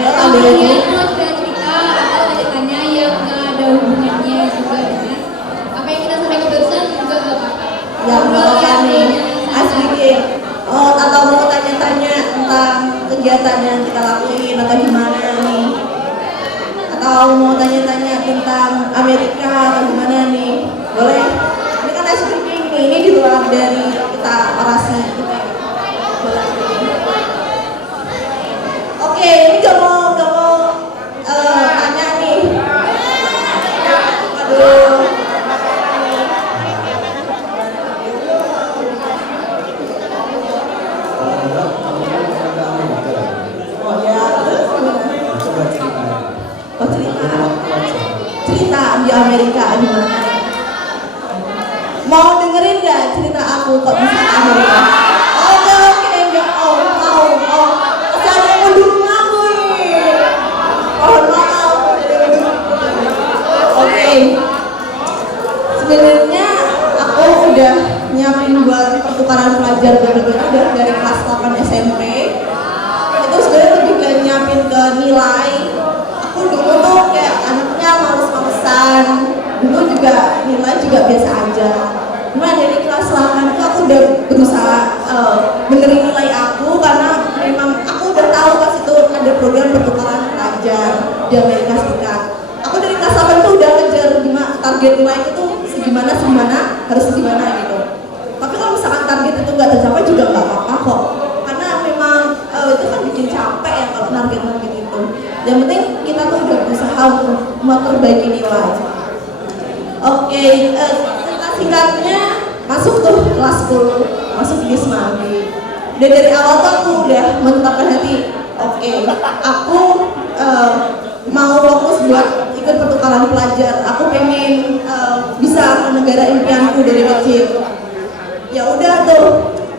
Ayo Kalau kalian. kalian mau cerita atau tanya yang gak ada hubungannya juga dengan apa yang kita sampaikan barusan juga gak apa-apa. Yang bawakan nih asik atau mau tanya-tanya tentang kegiatan yang kita lakuin atau gimana nih, atau mau tanya-tanya tentang Amerika atau gimana nih, boleh. Ini kan ice breaking nih, ini di luar dari kita orasi kita. Boleh. Oke, ini gak mau tanya nih. Aduh. Oh ya, terus gimana? Coba ceritain. Oh cerita. Waktu aja. Cerita di Amerika gimana? Mau dengerin nggak cerita aku kok bisa ke Amerika? Oke, enggak. Mau. Masih ada yang mendukung aku nih. Mohon maaf. Oke. Sebenarnya aku udah nyiapin buat pertukaran pelajar bener-bener dari kelas 8 SMP. Itu sebenarnya lebih ke nyiapin ke nilai. Aku dulu tuh kayak anaknya males-malesan, dulu juga nilai juga biasa aja. Cuma dari kelas 8 itu aku udah berusaha benerin nilai aku karena memang aku udah tahu pas itu ada program pertukaran pelajar di Amerika Serikat. Aku dari kelas 8 tuh udah ngejar gimana target nilai itu tuh segimana harus segimana gitu. Tapi kalau misalkan target itu nggak tercapai juga nggak apa-apa kok, karena memang itu kan bikin capek ya kalau target itu. Yang penting kita tuh udah berusaha untuk memperbaiki nilai. Oke, cerita singkatnya masuk tuh kelas 10, masuk di Semanggi. Dan dari awal tuh aku udah menetapkan hati, oke, aku mau fokus buat ikut pertukaran pelajar. Aku pengen bisa ke negara impianku dari kecil. Ya udah tuh.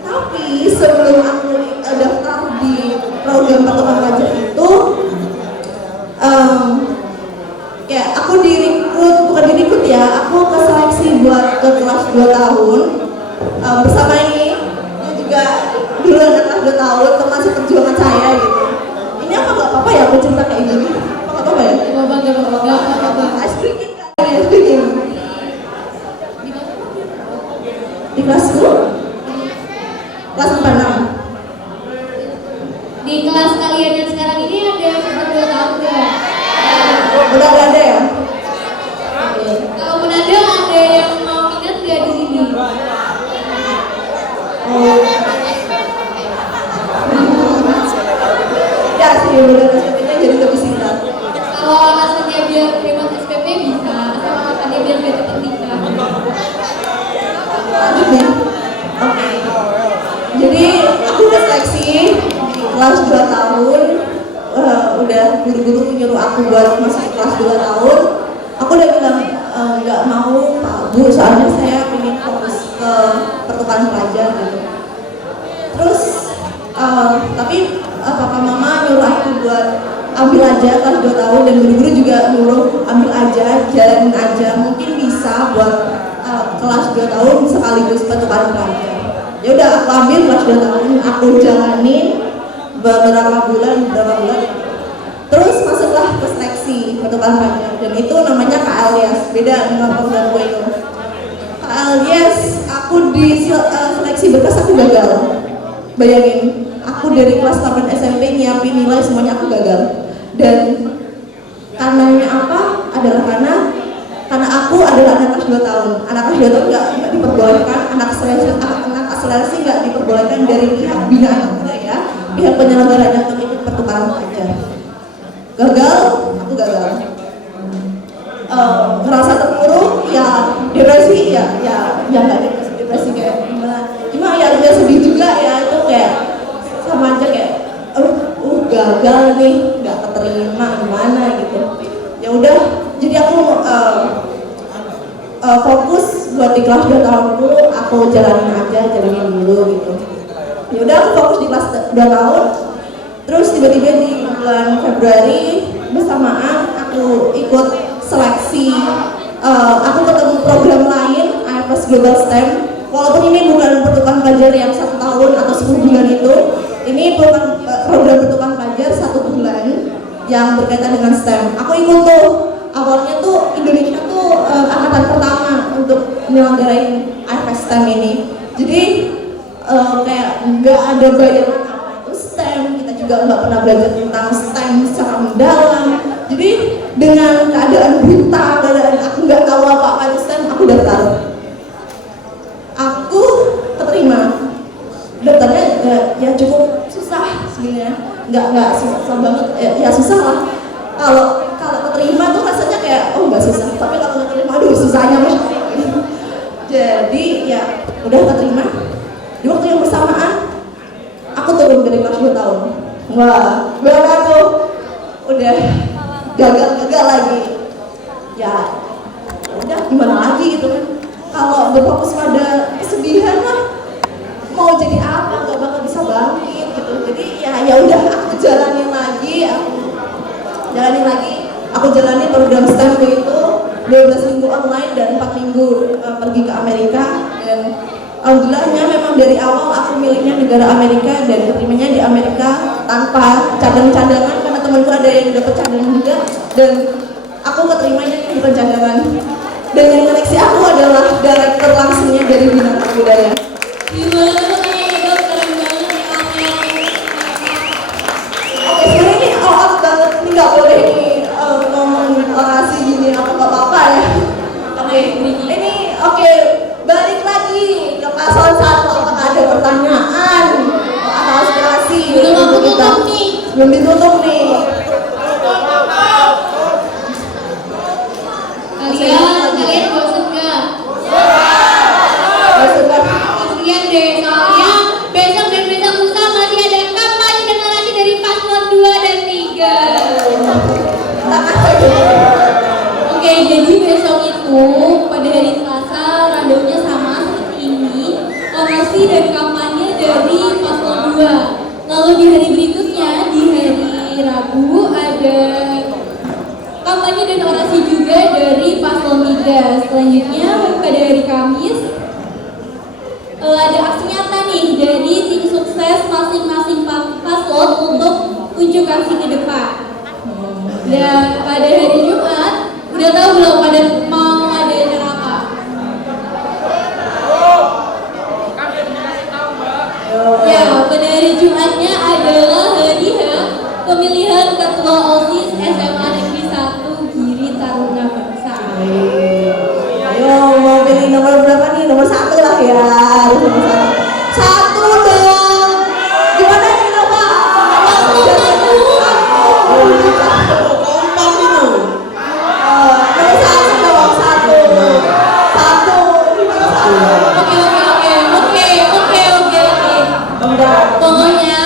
Tapi sebelum aku daftar di program pertukaran pelajar itu, kayak aku bukan direkrut ya, aku ke seleksi buat ke kelas 2 tahun bersama ini juga dulu anak kelas 2 tahun termasuk perjuangan saya gitu. Ini apa nggak apa-apa ya aku cerita kayak gini? Apa nggak apa-apa ya? Gak apa-apa. Ice breaking kan? Ice breaking di kelasku kelas 46. Di kelas kalian yang sekarang ini ada sekitar 2 tahun gak? Udah nggak ada ya? Kalaupun ada yang mau minat gak di sini? Ya sih, udah SPP-nya jadi lebih singkat. Kalau alasannya biar terima SPP bisa, atau alasannya biar gak cepet nikah. Lanjut nih. Oke. Jadi aku udah seleksi di kelas 2 tahun. Udah guru-guru nyuruh aku buat masuk ke kelas 2 tahun. Aku udah bilang nggak mau Pak Bu, soalnya saya ingin fokus ke pertukaran pelajar gitu. Terus tapi papa mama nyuruh aku buat ambil aja kelas 2 tahun, dan guru-guru juga nyuruh ambil aja, jalanin aja, mungkin bisa buat kelas 2 tahun sekaligus pertukaran pelajar. Ya udah aku ambil kelas 2 tahun, aku jalanin beberapa bulan. Terus masuklah ke seleksi pertukaran pelajar, dan itu namanya KLIAS, beda dengan program gue itu. KLIAS aku di seleksi berkas aku gagal. Bayangin, aku dari kelas 8 SMP nyiapin nilai semuanya aku gagal. Dan karenanya apa? Adalah karena Karena aku adalah anak kelas 2 tahun. Anak kelas 2 tahun nggak diperbolehkan, anak akselerasi nggak diperbolehkan dari pihak bina anak muda ya, pihak penyelenggaranya untuk ikut pertukaran pelajar. Gagal, aku gagal. Ngerasa terpuruk, ya depresi, ya nggak depresi kayak gimana. Cuma ya sedih juga ya, itu kayak sama aja kayak gagal nih, nggak keterima gimana gitu. Ya udah, jadi aku fokus buat di kelas 2 tahunku, aku jalanin dulu gitu. Ya udah, aku fokus di kelas 2 tahun. Terus tiba-tiba di bulan Februari bersamaan aku ikut seleksi, aku ketemu program lain, IFS Global STEM. Walaupun ini bukan pertukaran pelajar yang 1 tahun atau 10 bulan itu, ini bukan program pertukaran pelajar 1 bulan yang berkaitan dengan STEM. Aku ikut tuh, awalnya tuh Indonesia tuh angkatan pertama untuk menyelenggarain IFS STEM ini. Jadi kayak nggak ada bayangan apa itu STEM, kita juga nggak pernah belajar tentang STEM secara mendalam. Jadi dengan keadaan buta, keadaan aku nggak tahu apa itu STEM, aku daftar. Aku keterima. Daftarnya ya cukup susah sebenarnya, nggak susah banget, ya susah lah. Kalau keterima tuh rasanya kayak nggak susah, tapi kalau nggak keterima, aduh susahnya mas. Jadi ya udah keterima. Di waktu yang bersamaan, aku turun dari kelas 2 tahun. Wah, gimana tuh? Udah gagal lagi. Ya udah gimana lagi gitu kan? Kalau berfokus pada kesedihan lah, mau jadi apa, nggak bakal bisa bangkit gitu. Jadi ya udah, aku jalanin lagi, aku jalani program STEM itu 12 minggu online dan 4 minggu pergi ke Amerika. Dan alhamdulillahnya memang dari awal aku miliknya negara Amerika dan keterimanya di Amerika tanpa cadangan-cadangan, karena temanku ada yang dapat cadangan juga dan aku keterimanya bukan cadangan. Dan yang seleksi aku adalah direktur langsungnya dari Bina Anak Budaya. Gimana nih dok, keren banget ya. Oke, sebenarnya ini awal banget, ini nggak boleh nih ngomong orasi gini, apa-apa ya. Oke, ini balik lagi ke paslon 1. Apakah ada pertanyaan atau aspirasi? Belum ditutup nih. Kalian bosan nggak? Kalian deh, soalnya besok dan besok lusa masih ada kampanye deklarasi dari paslon 2 dan 3. Oke, jadi besok itu pada hari Selasa randomnya sama seperti ini, orasi dan kampanye dari paslon 2. Lalu di hari berikutnya, di hari Rabu ada kampanye dan orasi juga dari paslon 3. Selanjutnya pada hari Kamis ada aksi nyata nih dari tim sukses masing-masing paslon untuk unjuk rasa ke depan. Dan pada hari Jumat udah tahu belum pada mau ada acara apa? Ya, pada hari Jumatnya adalah hari pemilihan ketua OSIS SMA Negeri 1 Giri Taruna Bangsa. Ayo, mau pilih nomor berapa nih? Nomor 1 lah ya. Harus nomor 1 dong. Gimana nih Nova? Kompak itu. Nomor 1 dong, 1. Gimana 1? Pokoknya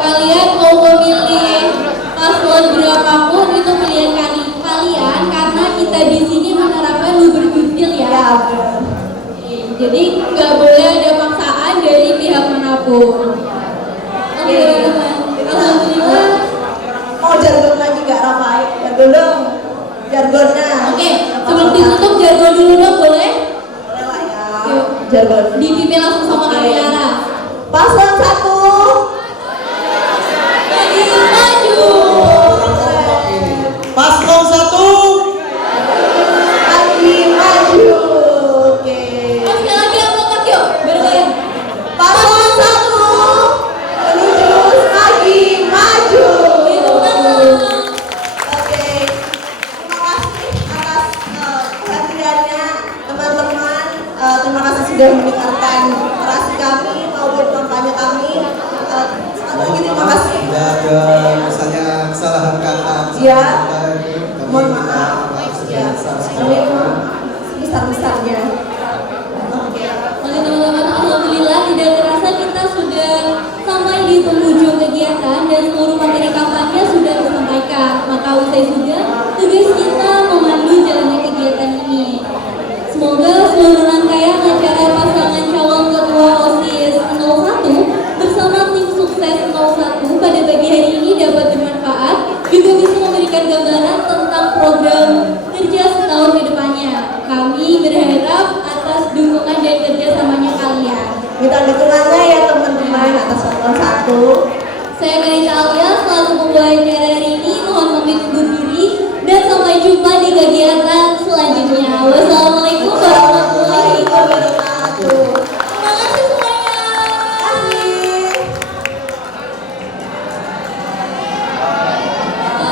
kalian mau memilih paslon berapapun itu pilihan kalian, karena kita di sini menerapkan luber jurdil ya. Jadi nggak boleh ada paksaan dari pihak manapun. Oke, alhamdulillah. Mau jargon lagi gak Rafael? Jargon dong. Jargonnya. Oke, sebelum ditutup jargon dulu dong, boleh? Boleh lah ya. Yuk. Jargon. Dipimpin langsung sama Kak Tiara. Paslon 1. Lagi maju. Paslon 1. Lagi maju. Oke. Sekali lagi angkat yuk, bareng-bareng. Paslon 1 menuju lagi maju. Itu mana? Oke. Terima kasih atas sudah mendengarkan orasi kami maupun kampanye kami. Sekali lagi terima kasih. Tidak ada misalnya kesalahan kata. Ya, Kami mohon minta maaf. sebesar Ya, kami sebesar-besarnya. Oke teman-teman, alhamdulillah tidak terasa kita sudah sampai di penghujung kegiatan dan seluruh materi kampanye sudah disampaikan. Maka usai sudah, tugas kita memandu jalannya kegiatan ini. Semoga seluruh rangkaian acara pasangan calon ketua OSIS 01 bersama tim sukses 01 pada pagi hari ini dapat bermanfaat, juga bisa memberikan gambaran tentang program kerja setahun ke depannya. Kami berharap atas dukungan dan kerjasamanya kalian. Minta dukungannya ya teman-teman atas paslon 1. Saya Kanita Alia selaku pembawa acara hari ini, mohon pamit undur diri dan sampai jumpa di kegiatan